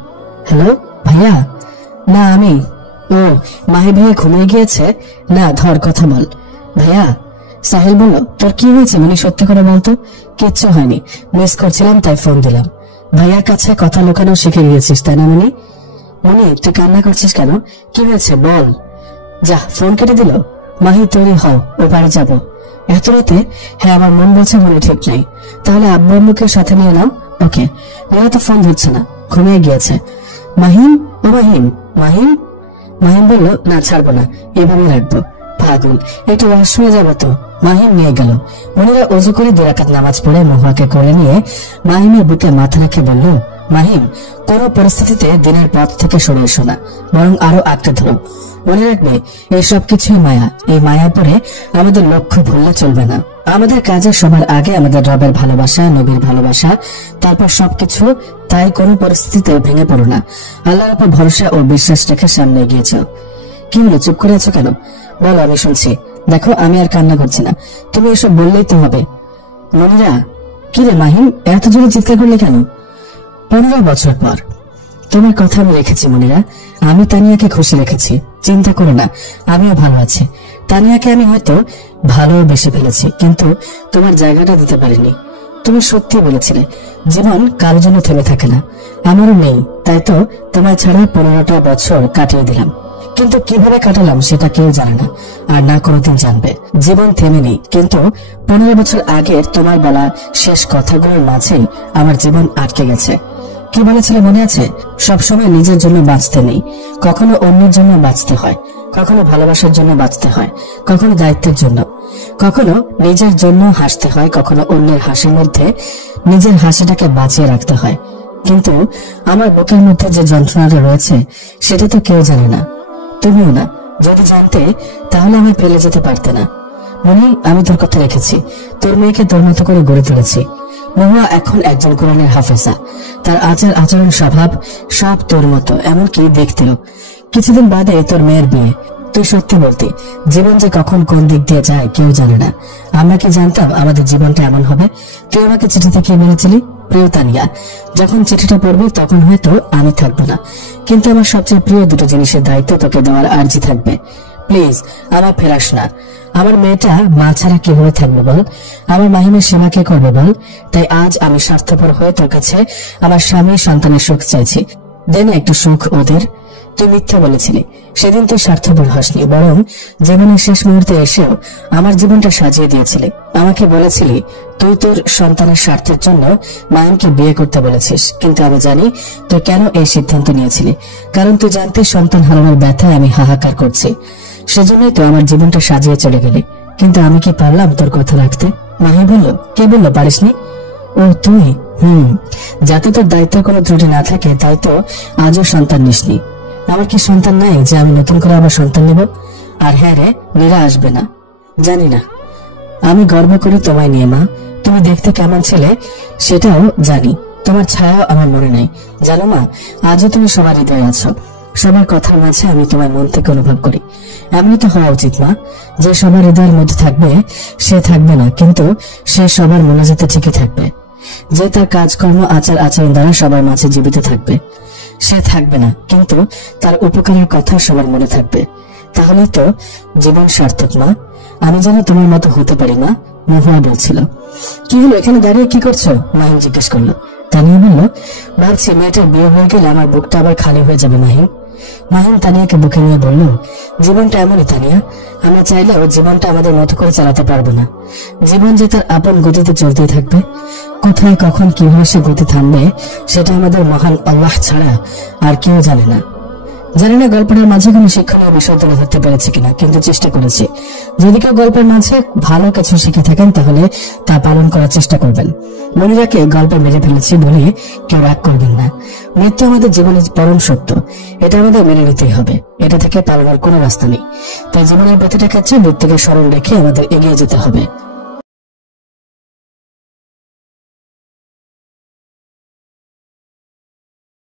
হ্যালো ভাইয়া। না আমি। ও, মাহি ভাইয়া ঘুমিয়ে গিয়েছে? না, ধর কথা বল। ভাইয়া। সাহিল বলল, তোর কি হয়েছে মানে সত্যি করে বলতো। কিচ্ছু হয়নি, মিস করছিলাম তাই ফোন দিলাম। ভাইয়ার কাছে কথা লুকানো শিখে গিয়েছিস তাই না মনি? মনি, তুই কান্না করছিস কেন? কি হয়েছে বল। যা, ফোন কেটে দিল। মাহি, তৈরি হও, ও বাড়ি যাবো। এত রাতে? হ্যাঁ, আমার মন বলছে মনে ঠিক নাই। তাহলে আব্বু আম্মুকে সাথে নিয়ে নাও। ওকে। মেয়েরা তো ফোন ধরছে না, ঘুমিয়ে গিয়েছে। মাহিম, ও মাহিম। মাহিম। মাহিম বলল, না ছাড়বো না, এভাবে রাখবো। পাগল, একটু ওয়াশরুমে যাবো তো। মাহিম নিয়ে গেল। মনিরা অজু করে 2 রাকাত নামাজ পড়ে মহুয়াকে কোলে নিয়ে মাহিমের বুকে মাথা রেখে বলল, মাহিম, কোন পরিস্থিতিতে দিনের পথ থেকে সরে এসো না, বরং আরো আঁকড়ে ধরো। মনে রাখবে, এই সব কিছুই মায়া। এই মায়া পরে আমাদের লক্ষ্য ভুললে চলবে না। আমাদের কাজে সবার আগে আমাদের রবের ভালোবাসা, নবীর ভালোবাসা, তারপর সবকিছু। তাই কোনো পরিস্থিতিতে ভেঙে পড়ো না। আল্লাহর উপর ভরসা ও বিশ্বাস রেখে সামনে এগিয়ে যাও। কি হলো, চুপ করে আছো কেন? বলো, আমি শুনছি। দেখো, আমি আর কান্না করছি না, তুমি এসব বললেই তো হবে। মনিরা। কি রে মাহিম, এত জোরে চিৎকার করলে কেন? 15 বছর পর তোমার কথা আমি রেখেছি মনিরা। আমি তানিয়াকে খুশি রেখেছি, চিন্তা করো না, আমিও ভালো আছি। তানিয়াকে আমি হয়তো ভালোবেসে ফেলেছি, কিন্তু তোমার জায়গাটা দিতে পারিনি। তুমি সত্যি বলেছিলে, জীবন কারোর জন্য থেমে থাকে না। আমারও নেই, তাই তো তোমায় ছাড়া 15টা বছর কাটিয়ে দিলাম। কিন্তু কিভাবে কাটালাম সেটা কেউ জানে না, আর না কোনোদিন জানবে। জীবন থেমে নেই, কিন্তু 15 বছর আগের তোমার বলা শেষ কথাগুলোর মাঝেই আমার জীবন আটকে গেছে। কি বলেছিলে মনে আছে? সবসময় নিজের জন্য বাঁচতে নেই, কখনো অন্যের জন্য বাঁচতে হয়, কখনো ভালোবাসার জন্য বাঁচতে হয়, কখনো দায়িত্বের জন্য, কখনো নিজের জন্য হাসতে হয়, কখনো অন্যের হাসির মধ্যে নিজের হাসিটাকে বাঁচিয়ে রাখতে হয়। কিন্তু আমার বুকের মধ্যে যে যন্ত্রণাটা রয়েছে সেটা তো কেউ জানে না, তুমিও না। যদি জানতে তাহলে আমি ফেলে যেতে পারতে না। মনে, আমি তোর কথা রেখেছি, তোর মেয়েকে তোর মতো করে গড়ে তুলেছি। মহুয়া এখন একজন কোরআনের হাফেজা। তার আচার আচরণ স্বভাব সব তোর মতো, এমনকি দেখতেও। কিছুদিন বাদে তোর মেয়ের বিয়ে। তুই সত্যি বলতে, জীবন যে কখন কোন দিক দিয়ে যায় কেউ জানে না। আমরা কি জানতাম আমাদের জীবনটা এমন হবে? তুই আমাকে চিঠিতে কি বলেছিলি? প্রিয় তানিয়া, যখন চিঠিটা পড়বি তখন হয়তো আমি থাকবো না, কিন্তু আমার সবচেয়ে প্রিয় 2টো জিনিসের দায়িত্ব তোকে দেওয়ার আর্জি থাকবে। প্লিজ আমার ফেরাস না। আমার মেয়েটা মা ছাড়া কিভাবে থাকবে বল? আমার মাহিমের সেবা কে করবে বল? তাই আজ আমি স্বার্থপর হয়ে তোর কাছে আমার স্বামী সন্তানের সুখ চাইছি। দে না একটু সুখ ওদের। তুই মিথ্যা বলেছিলি। সেদিন তুই স্বার্থপর হসনি, বরং জীবনের শেষ মুহূর্তে এসেও আমার জীবনটা সাজিয়ে দিয়েছিলি। আমাকে বলেছিলি তুই তোর সন্তানের স্বার্থের জন্য মায়ানকে বিয়ে করতে বলেছিস, কিন্তু আমি জানি তুই কেন এই সিদ্ধান্ত নিয়েছিলি। কারণ তুই জানতে সন্তান হারানোর ব্যথায় আমি হাহাকার করছি, সেজন্যই তো আমার জীবনটা সাজিয়ে চলে গেলি। কিন্তু আমি কি পারলাম তোর কথা রাখতে? মাহি বলল, কে বললো পারিসনি? ও তুই? যাতে তোর দায়িত্বের কোনো ত্রুটি না থাকে তাই তো আজও সন্তান নিসনি। আমার কি সন্তান নাই যে আমি নতুন করে আবার সন্তান নেব? আর হ্যাঁ রে, নীরা আসবে না জানি না। আমি গর্ব করি তোমায় নিয়ে মা। তুমি দেখতে কেমন ছেলে সেটাও জানি, তোমার ছায়াও আমার মনে নাই। জানো মা, আজও তুমি সবার হৃদয়ে আছো। সবার কথার মাঝে আমি তোমার মন থেকে অনুভব করি। এমনি তো হওয়া উচিত মা, যে সবার হৃদয়ের মধ্যে থাকবে সে থাকবে না, কিন্তু সে সবার মনে যেতে ঠিকই থাকবে। যে তার কাজকর্ম আচার আচরণ দ্বারা সবার মাঝে জীবিত থাকবে সে থাকবে না, কিন্তু তার উপকারের কথা সবার মনে থাকবে। তাহলে তো জীবন সার্থক মা। আমি যেন তোমার মতো হতে পারি মা। মহুয়া বলছিল। কি হলো, এখানে দাঁড়িয়ে কি করছো? মাহিম জিজ্ঞেস করলো। তানিয়া বলল, ভাবছি মেয়েটার বিয়ে হয়ে গেলে আমার বুকটা আবার খালি হয়ে যাবে মাহিম। মাহিম তানিয়াকে বুকে নিয়ে বলল, জীবনটা এমনই তানিয়া, আমরা চাইলেও জীবনটা আমাদের মতো করে চালাতে পারবো না। জীবন যে তার আপন গতিতে চলতেই থাকবে। কোথায় কখন কিভাবে সে গতি থামবে সেটা আমাদের মহান আল্লাহ ছাড়া আর কেউ জানে না। জানি না গল্পটার মাঝে কোনো শিক্ষণীয় বিষয় তুলে ধরতে পেরেছি কিনা, কিন্তু চেষ্টা করেছি। যদি কেউ গল্পের মাঝে ভালো কিছু শিখে থাকেন তাহলে তা পালন করার চেষ্টা করবেন। মনিরাকে গল্পে মেরে ফেলেছি বলে কেউ রাগ করবেন না। মৃত্যু আমাদের জীবনের পরম সত্য, এটা আমাদের মেনে নিতেই হবে। এটা থেকে পালানোর কোনো রাস্তা নেই। তাই জীবনের প্রতিটা ক্ষেত্রে মৃত্যুকে স্মরণ রেখে আমাদের এগিয়ে যেতে হবে।